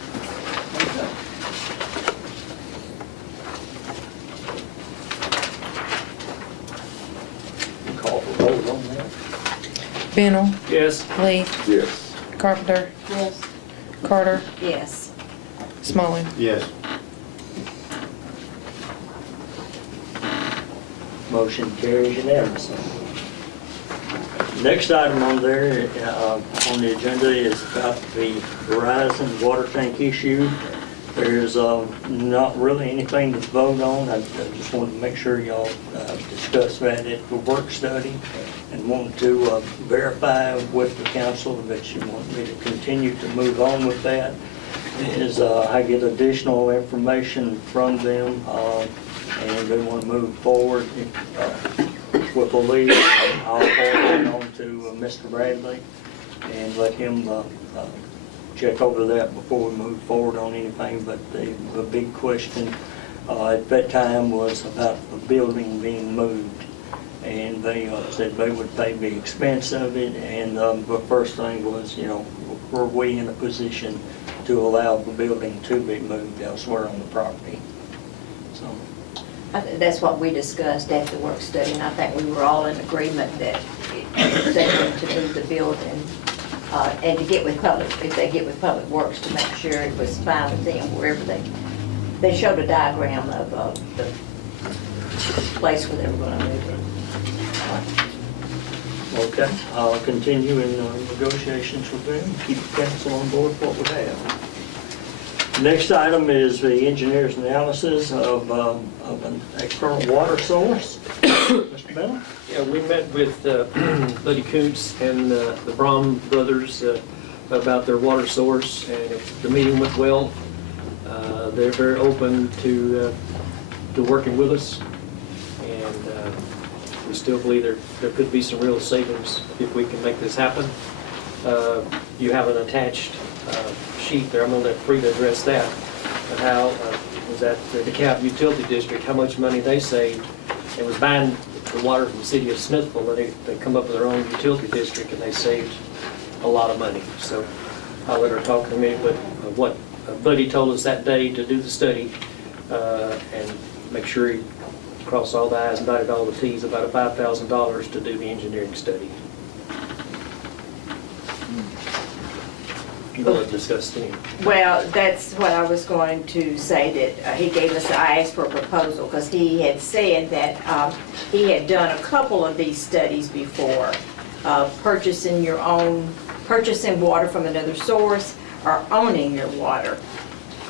You call for roll on that? Bennell, Yes. Leith, Yes. Carpenter, Yes. Carter, Yes. Smalling. Yes. Motion carries unanimously. Next item on there, on the agenda is about the Verizon water tank issue. There's not really anything to vote on. I just wanted to make sure y'all discuss that at the work study and want to verify with the council that you want me to continue to move on with that. As I get additional information from them and they want to move forward with a lead, I'll forward it on to Mr. Bradley and let him check over that before we move forward on anything. But the big question at that time was about the building being moved. And they said they would pay the expense of it. And the first thing was, you know, were we in a position to allow the building to be moved elsewhere on the property? So. That's what we discussed at the work study, and I think we were all in agreement that they wanted to move the building and to get with public, if they get with Public Works, to make sure it was fine with them wherever they showed a diagram of the place where they were going to move it. Okay, I'll continue in negotiations with them, keep the council on board with what we have. Next item is the engineer's analysis of an external water source. Mr. Bennett? Yeah, we met with Buddy Coontz and the Brom brothers about their water source, and the meeting went well. They're very open to working with us, and we still believe there could be some real savings if we can make this happen. You have an attached sheet there. I'm going to let Frida address that. And how was that the DeKalb Utility District, how much money they saved. It was buying the water from the city of Smithville, and they come up with their own utility district, and they saved a lot of money. So I'll let her talk in a minute, but what Buddy told us that day to do the study and make sure he crossed all the i's and dotted all the t's, about $5,000 to do the engineering study. We'll discuss it. Well, that's what I was going to say, that he gave us, I asked for a proposal, because he had said that he had done a couple of these studies before, purchasing water from another source, or owning your water,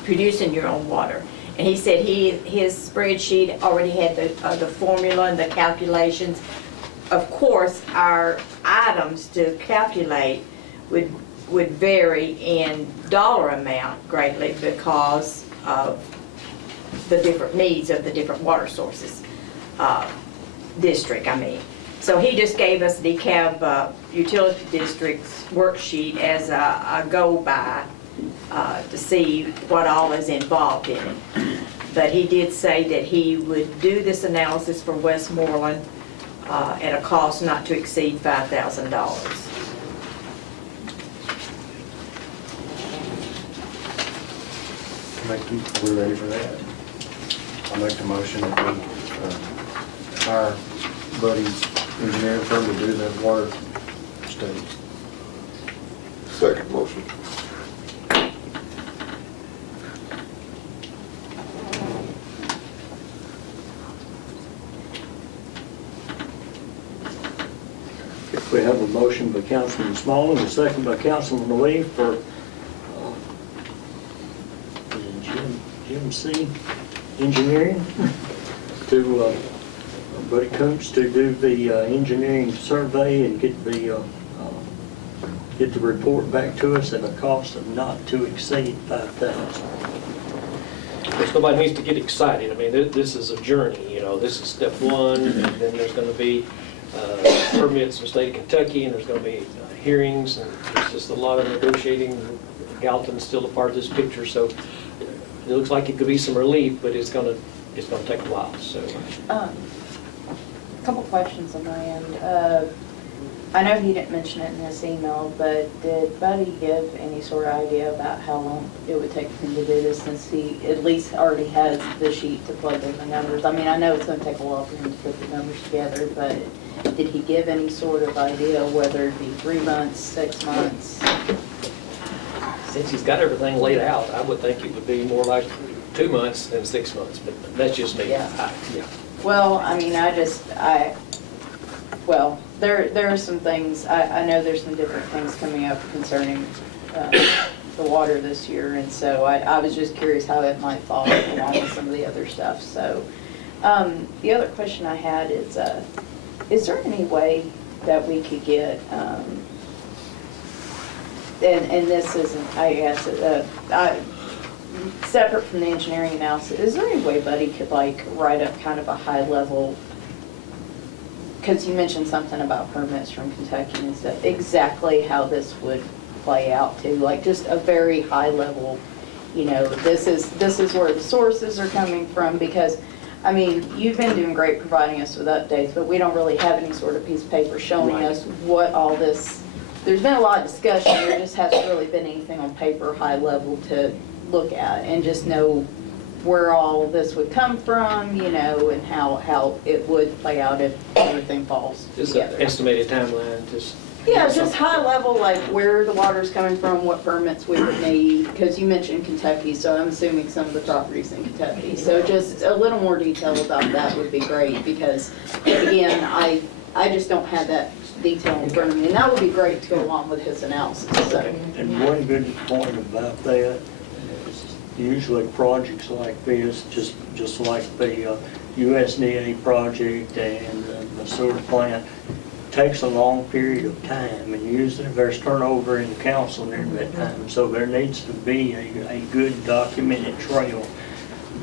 producing your own water. And he said his spreadsheet already had the formula and the calculations. Of course, our items to calculate would vary in dollar amount greatly because of the different needs of the different water sources, district, I mean. So he just gave us the DeKalb Utility District's worksheet as a go-by to see what all is involved in it. But he did say that he would do this analysis for Westmoreland at a cost not to exceed $5,000. We're ready for that. I'll make the motion that we hire Buddy's engineering firm to do that water study. Second motion. We have a motion by Councilman Small and a second by Councilman Lee for Jim C. Engineering to Buddy Coontz to do the engineering survey and get the report back to us at a cost of not to exceed $5,000. Because nobody needs to get excited. I mean, this is a journey, you know. This is step one, and then there's going to be permits in the state of Kentucky, and there's going to be hearings, and there's just a lot of negotiating. Galton's still a part of this picture, so it looks like it could be some relief, but it's going to take a while. So, A couple questions on my end. I know he didn't mention it in his email, but did Buddy give any sort of idea about how long it would take him to do this, since he at least already has the sheet to plug in the numbers? I mean, I know it's going to take a while for him to put the numbers together, but did he give any sort of idea whether it'd be 3 months, 6 months? since he's got everything laid out, I would think it would be more like 2 months than 6 months, but that's just me. Yeah. Yeah. Well, I mean, there are some things, I know there's some different things coming up concerning the water this year, and so I was just curious how it might fall along with some of the other stuff, so. The other question I had is there any way that we could get, and this isn't, I guess, separate from the engineering analysis, is there any way Buddy could like write up kind of a high level, because you mentioned something about permits from Kentucky and stuff, exactly how this would play out to, like just a very high level, you know, this is where the sources are coming from, because I mean, you've been doing great providing us with updates, but we don't really have any sort of piece of paper showing us what all this, there's been a lot of discussion, there just hasn't really been anything on paper, high level to look at and just know where all this would come from, you know, and how it would play out if everything falls Just an together. estimated timeline, just. Yeah, just high level, like where the water's coming from, what permits we would need, because you mentioned Kentucky, so I'm assuming some of the properties in Kentucky. So just a little more detail about that would be great, because again, I just don't have that detail in front of me, and that would be great to go along with his analysis, so. And one good point about that is usually projects like this, just like the USDA project and the sewer plant, takes a long period of time, and usually there's turnover in the council during that time. So there needs to be a good documented trail,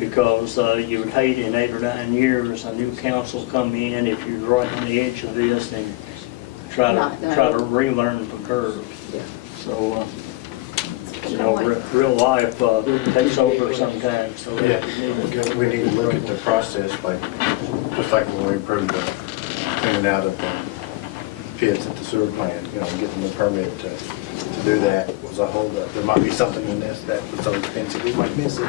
because you would hate in 8 or 9 years a new council come in, if you're right on the edge of this, and try to relearn the curve. Yeah. So, you know, real life takes over sometimes, so. Yeah, we need to look at the process, like, just like when we approved the cleaning out of the pits at the sewer plant, you know, getting the permit to do that was a whole, there might be something in this that was so expensive, we might miss it.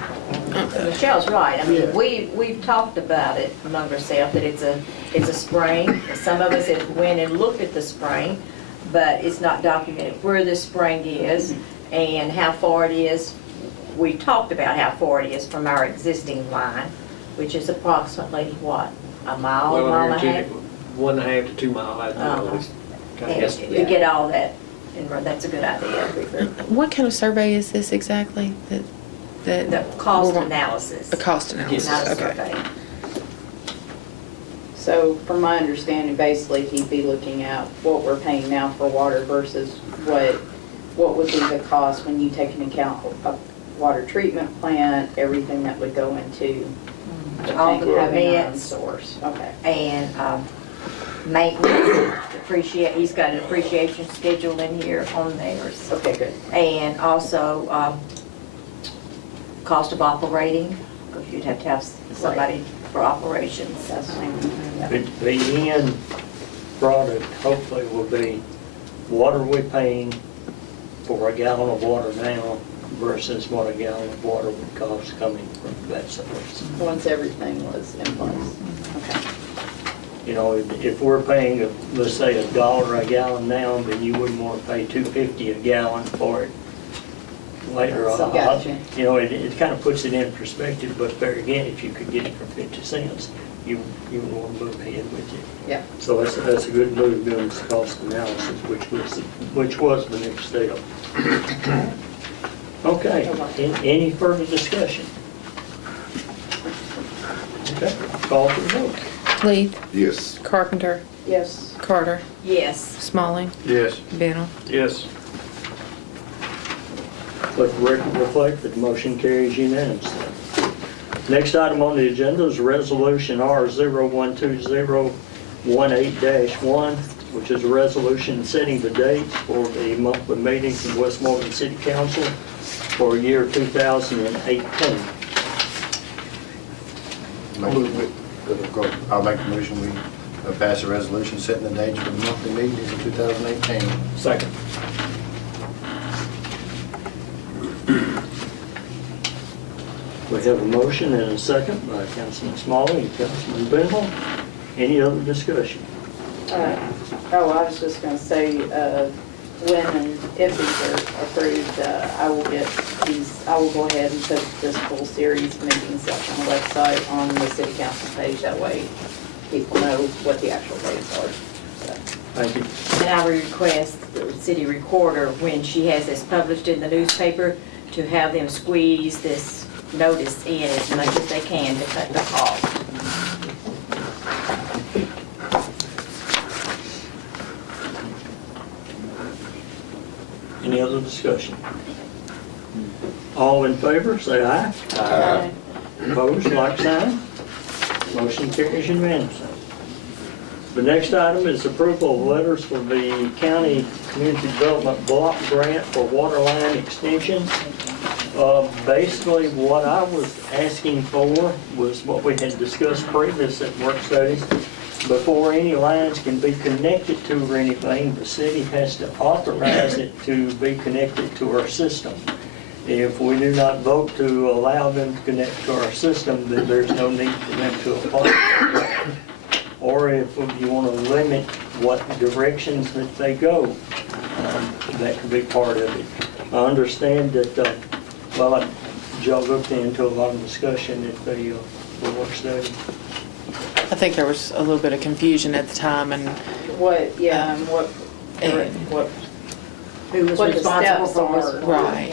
Michelle's right. I mean, Yeah. we've talked about it among ourselves, that it's a spring. Some of us have went and looked at the spring, but it's not documented where the spring is and how far it is. We talked about how far it is from our existing line, which is approximately, what, a mile, Well, mile and a half? 1.5 to 2 mile, I don't know. Kind of And estimate. to get all that, and that's a good idea. What kind of survey is this exactly? The cost analysis. A cost Not analysis, a okay. survey. So from my understanding, basically he'd be looking at what we're paying now for water versus what would be the cost when you take into account a water treatment plant, everything that would go into All the having our own permits. source. Okay. And maintenance, he's got an appreciation schedule in here on theirs. Okay, good. And also, cost of operating, because you'd have to have somebody for operations. That's fine. The end product hopefully will be, what are we paying for a gallon of water now versus what a gallon of water would cost coming from that source. Once everything was in place. Okay. You know, if we're paying, let's say $1 a gallon now, then you wouldn't want to pay $2.50 a gallon for it later on. Gotcha. You know, it kind of puts it in perspective, but there again, if you could get it for 50 cents, you would want to move ahead with it. Yeah. So that's a good move, doing this cost analysis, which was the next step. Okay, any further discussion? Okay, call for the vote. Leith, Yes. Carpenter, Yes. Carter, Yes. Smalling, Yes. Bennell. Yes. Let the record reflect that the motion carries unanimously. Next item on the agenda is Resolution R012018-1, which is a resolution setting the dates for the monthly meetings of Westmoreland City Council for year 2018. I'll make the motion, we pass a resolution setting the dates for the monthly meetings in 2018. Second. We have a motion and a second by Councilman Smalley and Councilman Bennell. Any other discussion? I was just gonna say, when and if these are approved, I will go ahead and put this full series meetings up on the website on the city council page. That way people know what the actual dates are. So, Thank you. And I would request the city recorder, when she has this published in the newspaper, to have them squeeze this notice in as much as they can to cut the cost. Any other discussion? All in favor, say aye. Aye. Opposed, like sign. Motion carries unanimously. The next item is approval of letters for the county community development block grant for water line extension. Basically, what I was asking for was what we had discussed previous at work studies. Before any lines can be connected to or anything, the city has to authorize it to be connected to our system. If we do not vote to allow them to connect to our system, then there's no need for them to apply. Or if you want to limit what directions that they go, that could be part of it. I understand that, Joe looked into a lot of discussion at the work study. I think there was a little bit of confusion at the time, and What, yeah, and what, Who was what the responsible steps for are. this? right.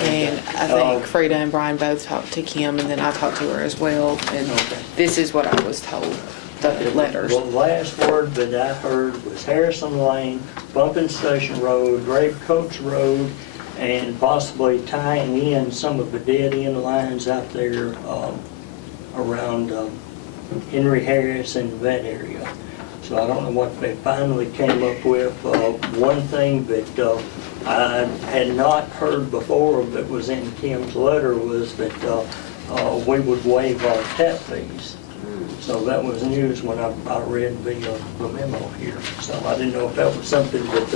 And I think Frida and Brian both talked to Kim, and then I talked to her as well, and this is what I was told, the letters. The last word that I heard was Harrison Lane, Bumping Station Road, Grave Coach Road, and possibly tying in some of the dead end lines out there around Henry Harris and that area. So I don't know what they finally came up with. One thing that I had not heard before that was in Kim's letter was that we would waive our tap fees. So that was news when I read the memo here. So I didn't know if that was something that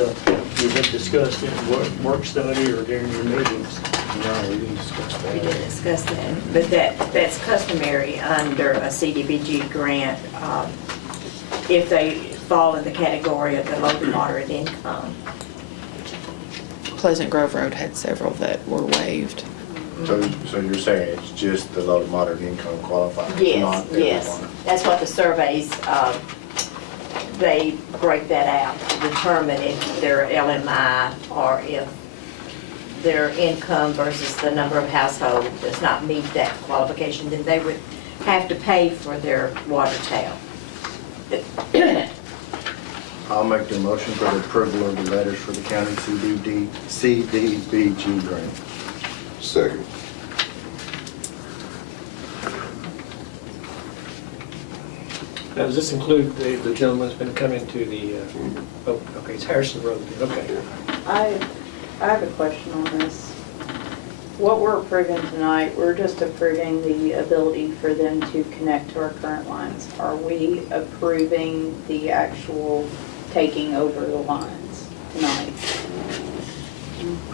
you had discussed in work study or during your meetings. No, we didn't discuss that. We didn't discuss that, but that's customary under a CDBG grant if they fall in the category of the low to moderate income. Pleasant Grove Road had several that were waived. So you're saying it's just the low to moderate income qualifiers, Yes, not yes. everyone? That's what the surveys, they break that out to determine if they're LMI or if their income versus the number of household does not meet that qualification, then they would have to pay for their water tap. I'll make the motion for the approval of the letters for the county CDBG grant. Second. Now, does this include the gentleman that's been coming to the, oh, okay, it's Harrison Road, okay. I have a question on this. What we're approving tonight, we're just approving the ability for them to connect to our current lines. Are we approving the actual taking over the lines tonight?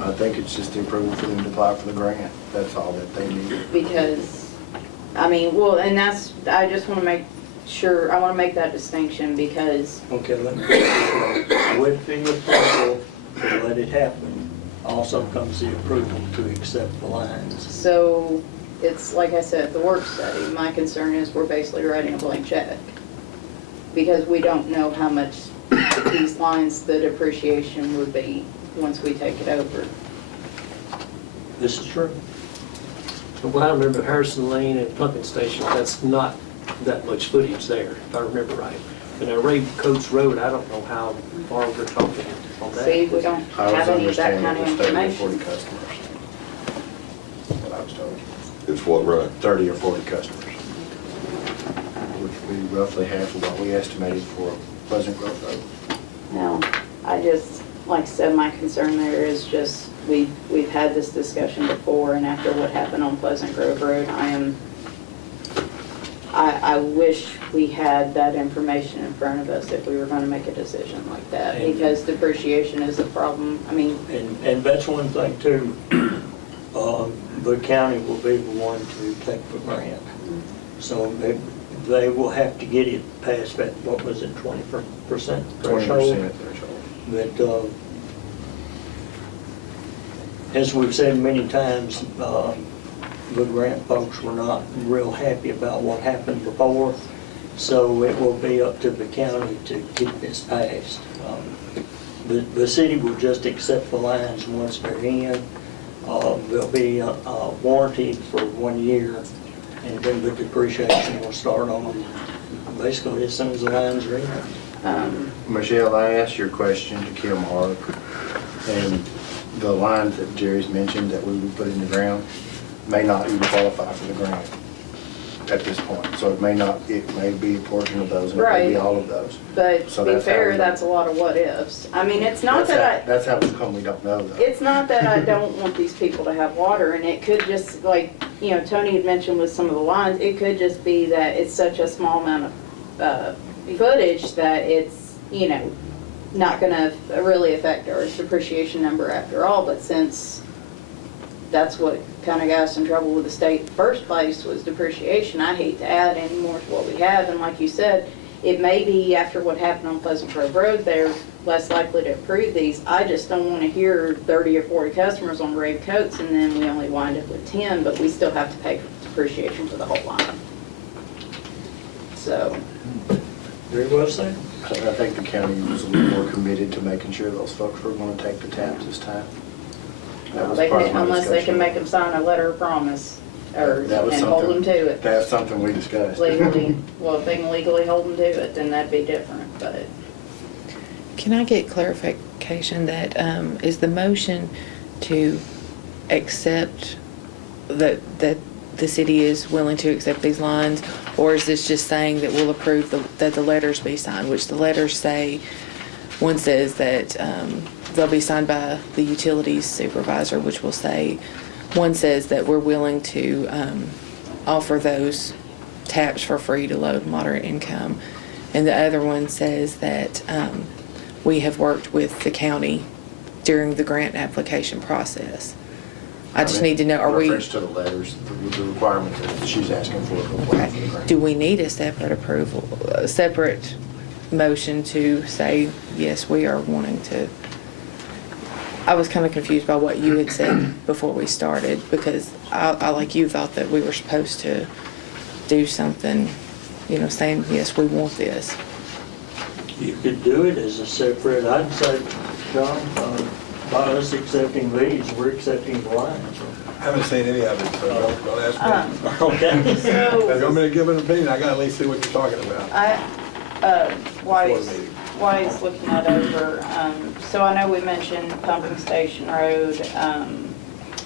I think it's just the approval for them to apply for the grant. That's all that they need. Because, I mean, well, and that's, I just want to make sure, I want to make that distinction because, Okay, let me put it this way. With the approval to let it happen, also comes the approval to accept the lines. so it's, like I said, the work study, my concern is we're basically writing a blank check. Because we don't know how much these lines, the depreciation would be once we take it over. This is true. So what I remember, Harrison Lane and Pumping Station, that's not that much footage there, if I remember right. But now Ray Coates Road, I don't know how far we're talking on that. See, we don't I was have any of that understanding kind it of was 30 or 40 information. customers. That's what I was told. It's what, right? 30 or 40 customers. Which would be roughly half of what we estimated for Pleasant Grove Road. No, I just, like I said, my concern there is just, we've had this discussion before, and after what happened on Pleasant Grove Road, I wish we had that information in front of us if we were gonna make a decision like that, because depreciation is a problem. I mean, And that's one thing too. The county will be the one to take the grant. So they will have to get it past that, what was it, 20% threshold? 20% threshold. That, as we've said many times, the grant folks were not real happy about what happened before. So it will be up to the county to get this passed. The city will just accept the lines once they're in. They'll be warranted for 1 year, and then the depreciation will start on them basically as soon as the lines are in. Michelle, I asked your question to Kim Hart, and the lines that Jerry's mentioned that we would put in the ground may not even qualify for the grant at this point. So it may be a portion of those, and it may be Right. all of those. But So to be that's how fair, we- that's a lot of what ifs. I mean, it's not that That's how come we don't know though. it's not that I don't want these people to have water, and it could just, like, you know, Tony had mentioned with some of the lines, it could just be that it's such a small amount of footage that it's, you know, not gonna really affect our depreciation number after all, but since that's what kind of got us in trouble with the state in the first place was depreciation, I hate to add any more to what we have, and like you said, it may be after what happened on Pleasant Grove Road, they're less likely to approve these. I just don't want to hear 30 or 40 customers on Rave Coats and then we only wind up with 10, but we still have to pay for depreciation for the whole line. So, Very well said. I think the county was a little more committed to making sure those folks were gonna take the taps this time. That was they part of can, my unless they can discussion. make them sign a letter of promise or, That was and hold them something- to it. That's something we discussed. Legally, well, if they can legally hold them to it, then that'd be different, but. Can I get clarification that, is the motion to accept that the city is willing to accept these lines? Or is this just saying that we'll approve that the letters be signed, which the letters say, one says that they'll be signed by the utilities supervisor, which will say, one says that we're willing to offer those taps for free to low and moderate income. And the other one says that we have worked with the county during the grant application process. I just need to know, are we, Reference to the letters, the requirements that she's asking for to apply for the grant. do we need a separate approval, a separate motion to say, yes, we are wanting to? I was kind of confused by what you had said before we started, because I, like you, thought that we were supposed to do something, you know, saying, yes, we want this. You could do it as a separate, I'd say, John, by us accepting these, we're accepting the lines. I haven't seen any of it, so don't ask me. Okay. If you want me to give an opinion, I gotta at least see what you're talking about. While looking that over, so I know we mentioned Pumping Station Road,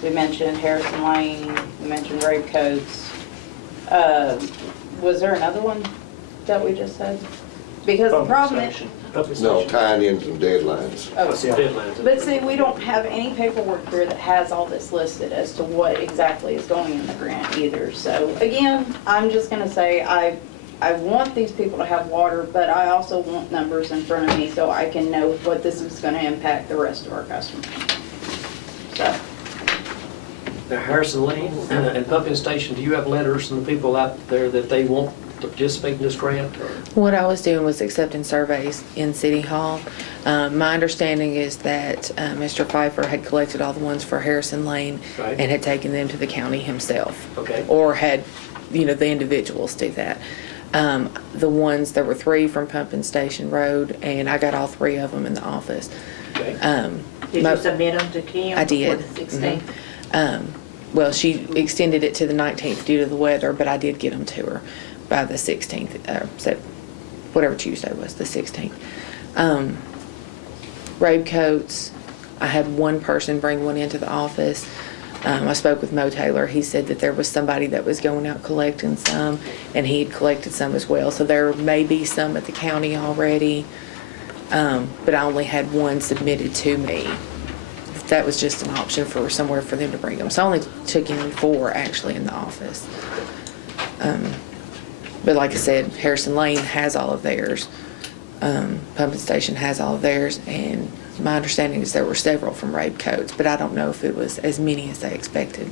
we mentioned Harrison Lane, we mentioned Rave Coats. Was there another one that we just said? Because the problem is. No, tie-ins and deadlines. Oh, What's the deadlines? but see, we don't have any paperwork here that has all this listed as to what exactly is going in the grant either. So again, I'm just gonna say, I want these people to have water, but I also want numbers in front of me so I can know what this is gonna impact the rest of our customers. So, Now Harrison Lane and Pumping Station, do you have letters from the people out there that they want to participate in this grant? or- What I was doing was accepting surveys in City Hall. My understanding is that Mr. Pfeiffer had collected all the ones for Harrison Lane Right. and had taken them to the county himself. Okay. Or had, you know, the individuals do that. The ones, there were 3 from Pumping Station Road, and I got all 3 of them in the office. Okay. Did you submit them to Kim? I did. Before the 16th? Well, she extended it to the 19th due to the weather, but I did get them to her by the 16th, whatever Tuesday was, the 16th. Rave Coats, I had one person bring one into the office. I spoke with Mo Taylor. He said that there was somebody that was going out collecting some, and he had collected some as well. So there may be some at the county already, but I only had one submitted to me. That was just an option for somewhere for them to bring them. So I only took in 4 actually in the office. But like I said, Harrison Lane has all of theirs. Pumping Station has all of theirs, and my understanding is there were several from Rave Coats, but I don't know if it was as many as they expected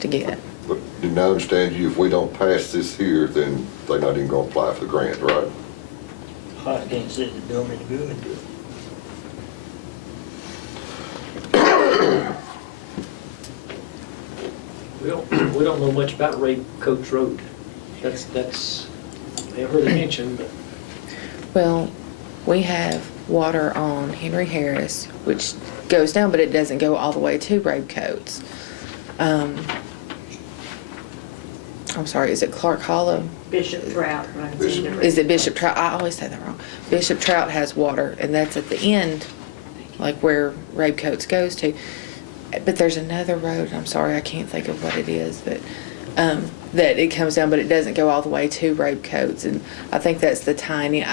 to get. But didn't I understand you, if we don't pass this here, then they're not even gonna apply for the grant, right? I can't say it do me any good. We don't know much about Ray Coates Road. That's, They heard it mentioned, but Well, we have water on Henry Harris, which goes down, but it doesn't go all the way to Rabe Coates. I'm sorry, is it Clark Hollow? Bishop Trout runs Bishop. into Is it Bishop Trout? I always say that wrong. Bishop Trout has water, and that's at the end, like where Rabe Coates goes to. But there's another road, I'm sorry, I can't think of what it is, but, that it comes down, but it doesn't go all the way to Rabe Coates. And I think that's the tiny,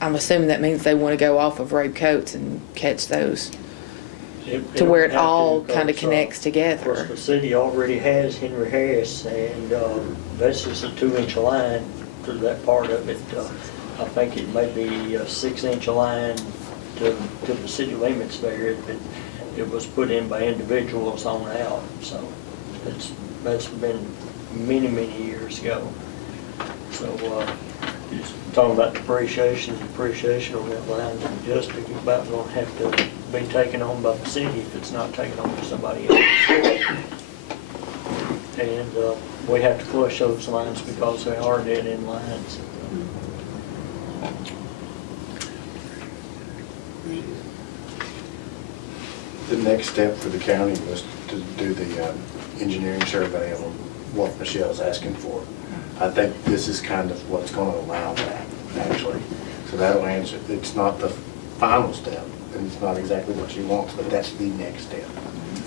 I'm assuming that means they want to go off of Rabe Coates and catch those to where it all kind of connects Of course, together. the city already has Henry Harris, and that's just a 2-inch line to that part of it. I think it may be a 6-inch line to the city limits there, but it was put in by individuals on out, so that's been many, many years ago. So, just talking about depreciation on that line, and just about gonna have to be taken on by the city if it's not taken on by somebody else. And we have to flush those lines because they are dead-end lines. The next step for the county was to do the engineering survey of what Michelle's asking for. I think this is kind of what's going to allow that, actually. So that'll answer, it's not the final step, and it's not exactly what she wants, but that's the next step.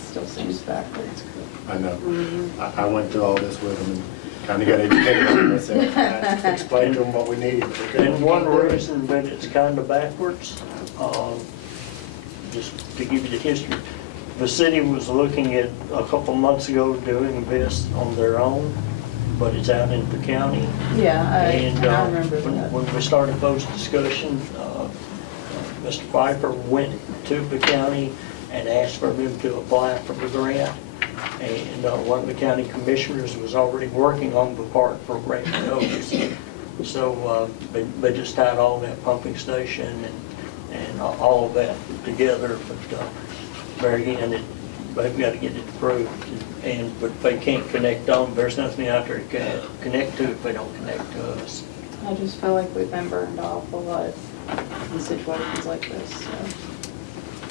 Still seems backwards. I know. I went through all this with them and kind of got educated on myself. I explained to them what we needed. but they couldn't And one do it. reason that it's kind of backwards, just to give you the history, the city was looking at a couple months ago doing this on their own, but it's out in the county. Yeah, And I remember when that. when we started those discussions, Mr. Pfeiffer went to the county and asked for them to apply for the grant. And one of the county commissioners was already working on the part for Rabe Coates. So they just tied all that pumping station and all of that together. But there again, they've got to get it approved. But they can't connect on, there's nothing out there to connect to if they don't connect to us. I just feel like we've been burned off a lot in situations like this,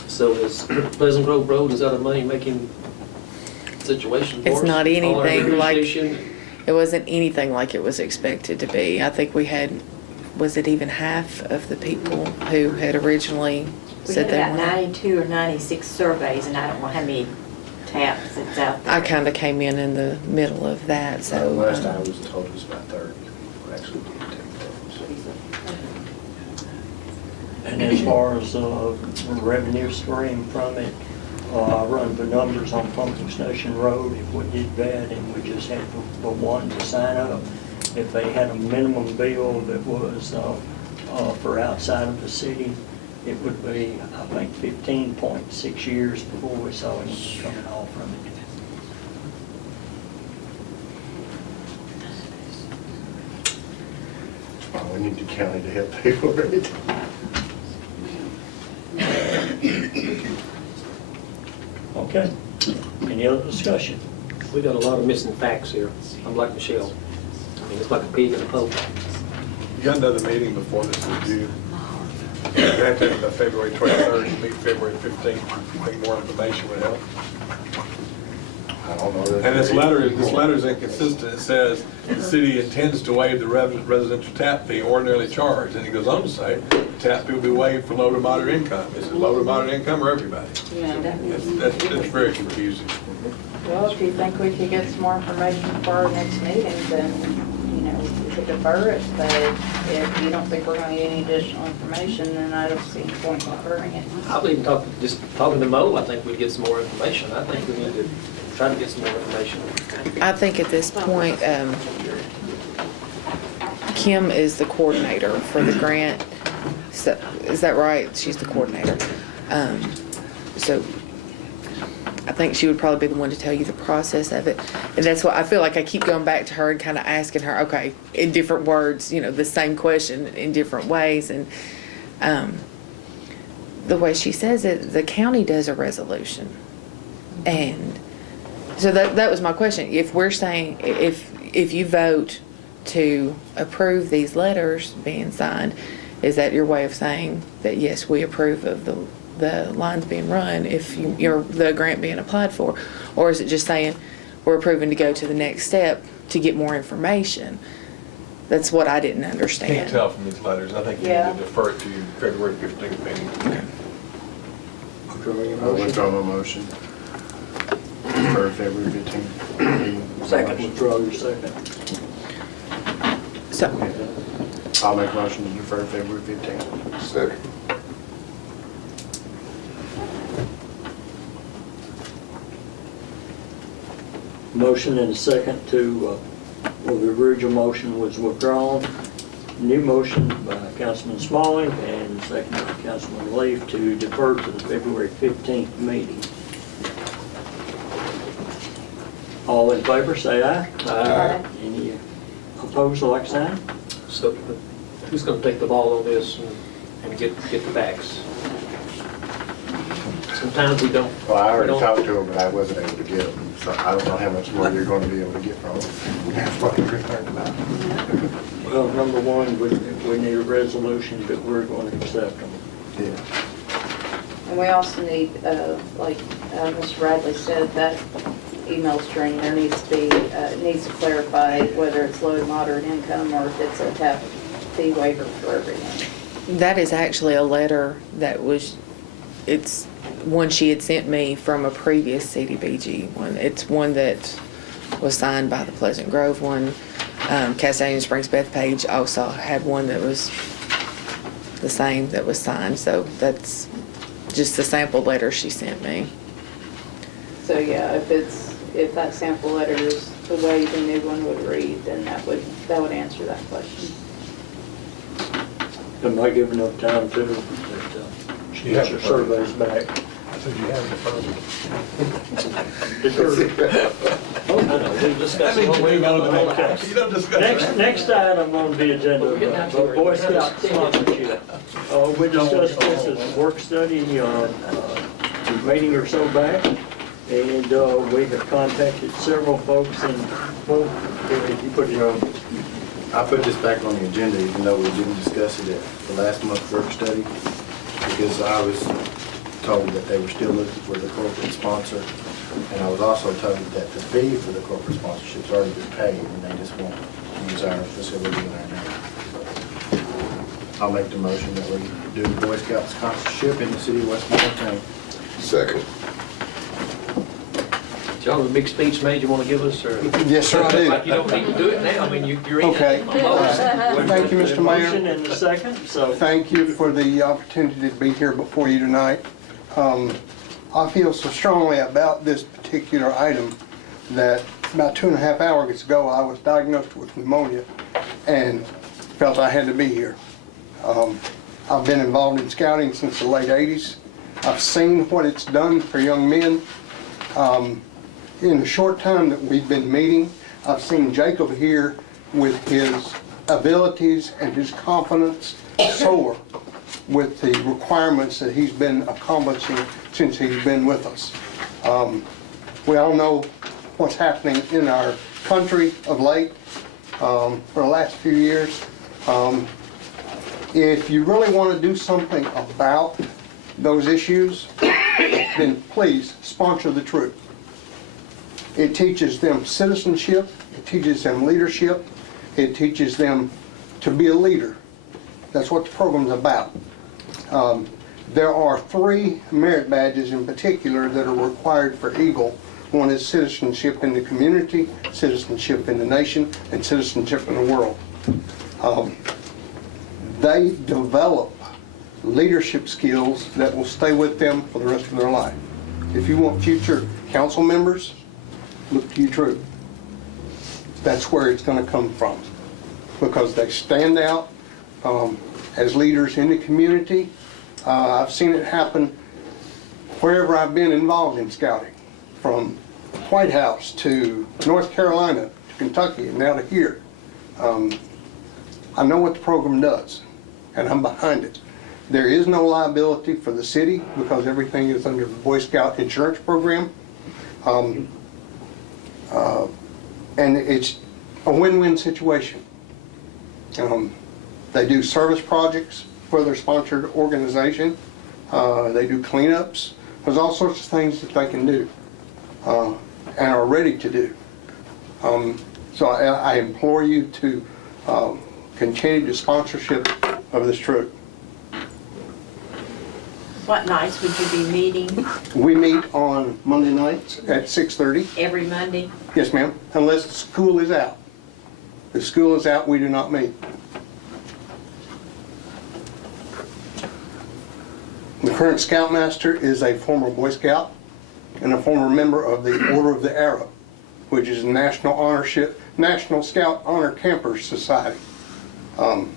so is Pleasant Grove Road, is that a money-making situation for us? It's not All our anything like, depreciation? it wasn't anything like it was expected to be. I think we had, was it even half of the people who had originally We said had they about wanted? 92 or 96 surveys, and I don't know how many taps it's out there. I kind of came in the middle of that, so. Last time I was told it was about 30. We actually did take that. And as far as revenue stream from it, I run the numbers on Pumping Station Road. If we did that and we just had the one to sign up, if they had a minimum bill that was for outside of the city, it would be, I think, 15.6 years before we saw anything coming off from it. Well, we need the county to help pay for it. Okay. Any other discussion? We got a lot of missing facts here. I'm like Michelle. I mean, it's like a pig in a poke. You got another meeting before this is due. You have to have it by February 23rd, meet February 15th. I think more information would help. I don't know. And this letter is inconsistent. It says the city intends to waive the residential tap fee ordinarily charged. And it goes on to say, the tap fee will be waived for low to moderate income. Is it low to moderate income or everybody? yeah. That's very confusing. Well, if you think we could get some more information for our next meeting, then, you know, we could defer it. But if you don't think we're gonna get any additional information, then I don't see any point in deferring it. I've even just talking to Mo, I think we'd get some more information. I think we need to try to get some more information. I think at this point, Kim is the coordinator for the grant. So, is that right? She's the coordinator. So I think she would probably be the one to tell you the process of it. And that's why I feel like I keep going back to her and kind of asking her, okay, in different words, you know, the same question in different ways. And the way she says it, the county does a resolution. And so that was my question. If we're saying, if you vote to approve these letters being signed, is that your way of saying that, yes, we approve of the lines being run if you're the grant being applied for? Or is it just saying we're approving to go to the next step to get more information? That's what I didn't understand. Can't tell from these letters. I think you Yeah. need to defer it to your February 15th meeting. I'll withdraw my motion for February 15th. Second. Withdraw your second. So, I'll make a motion to defer February 15th. Second. Motion and a second to, well, the original motion was withdrawn. New motion by Councilman Smalling and second by Councilman Leaf to defer to the February 15th meeting. All in favor, say aye. Aye. Any opposed, like sign? So who's gonna take the ball on this and get the facts? Sometimes we don't. Well, I already we don't- talked to him, but I wasn't able to get him, so I don't know how much more you're going to be able to get from him. That's what he's concerned about. Well, number one, we need a resolution that we're going to accept them. Yeah. And we also need, like Mr. Radley said, that email string, there needs to be, needs to clarify whether it's low to moderate income or if it's a tap fee waiver for everyone. that is actually a letter that was, it's one she had sent me from a previous CDBG one. It's one that was signed by the Pleasant Grove one. Castanian Springs Bethpage also had one that was the same that was signed. So that's just the sample letter she sent me. So yeah, if that sample letter is the way the new one would read, then that would answer that question. Am I giving enough time to, that, You have your to- surveys back? I said you have the Oh, no, no, we discussed it. Okay. You don't discuss. Next item on the agenda, Well, we're getting down to it. Boy Scout sponsorship. We discussed this as a work study, meeting or so back, and we have contacted several folks, and, well, you put it on. I put this back on the agenda even though we didn't discuss it at the last month's work study, because I was told that they were still looking for the corporate sponsor, and I was also told that the fee for the corporate sponsorship's already been paid, and they just want to use our facility in our name. I'll make the motion that we do the Boy Scout sponsorship in the city of Westmoreland. Second. John, the big speech made you want to give us, or? Yes, sir, I do. Like, you don't need to do it now, I mean, you're in. Okay. Thank you, Mr. Motion Mayor. and a second, so. Thank you for the opportunity to be here before you tonight. I feel so strongly about this particular item that about 2.5 hours ago, I was diagnosed with pneumonia and felt I had to be here. I've been involved in scouting since the late 80s. I've seen what it's done for young men. In the short time that we've been meeting, I've seen Jacob here with his abilities and his confidence soar with the requirements that he's been accomplishing since he's been with us. We all know what's happening in our country of late for the last few years. If you really want to do something about those issues, then please sponsor the troop. It teaches them citizenship, it teaches them leadership, it teaches them to be a leader. That's what the program's about. There are 3 merit badges in particular that are required for Eagle. One is citizenship in the community, citizenship in the nation, and citizenship in the world. They develop leadership skills that will stay with them for the rest of their life. If you want future council members, look to your troop. That's where it's going to come from, because they stand out as leaders in the community. I've seen it happen wherever I've been involved in scouting, from White House to North Carolina to Kentucky and now to here. I know what the program does, and I'm behind it. There is no liability for the city because everything is under the Boy Scout insurance program. And it's a win-win situation. They do service projects for their sponsored organization. They do cleanups. There's all sorts of things that they can do and are ready to do. So I implore you to continue the sponsorship of this troop. What nights would you be meeting? We meet on Monday nights at 6:30. Every Monday? Yes, ma'am, unless the school is out. If school is out, we do not meet. The current Scoutmaster is a former Boy Scout and a former member of the Order of the Arrow, which is a National Scout Honor Campers Society. I'm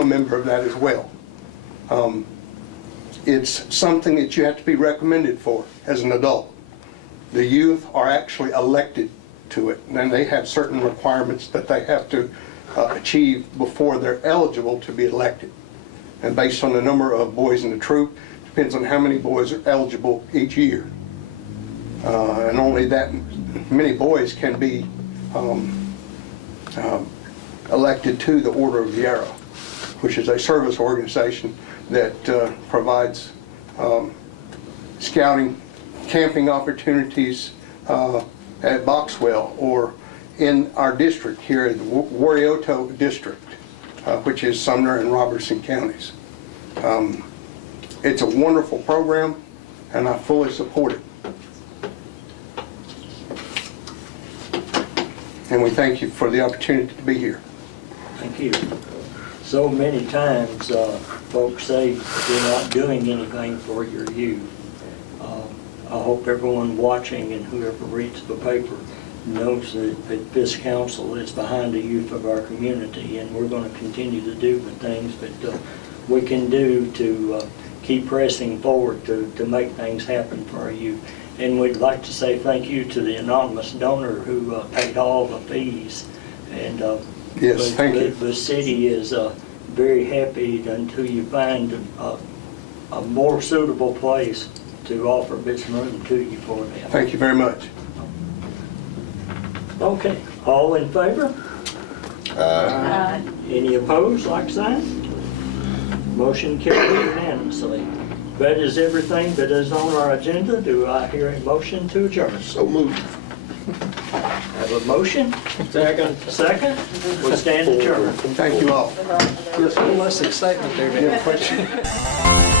a member of that as well. It's something that you have to be recommended for as an adult. The youth are actually elected to it, and they have certain requirements that they have to achieve before they're eligible to be elected. And based on the number of boys in the troop, depends on how many boys are eligible each year. And only that many boys can be elected to the Order of the Arrow, which is a service organization that provides scouting, camping opportunities at Boxwell or in our district here in the Warioto District, which is Sumner and Robertson counties. It's a wonderful program, and I fully support it. And we thank you for the opportunity to be here. Thank you. So many times, folks say you're not doing anything for your youth. I hope everyone watching and whoever reads the paper knows that this council is behind the youth of our community, and we're going to continue to do the things that we can do to keep pressing forward to make things happen for our youth. And we'd like to say thank you to the anonymous donor who paid all the fees. And Yes, thank you. The city is very happy until you find a more suitable place to offer this room to you for that. Thank you very much. Okay, all in favor? Any opposed, like sign? Motion carried unanimously. That is everything that is on our agenda. Do I hear a motion to adjourn? So moved. Have a motion? Second. Second? We stand adjourned. Thank you all. Just a little less excitement there, Dave.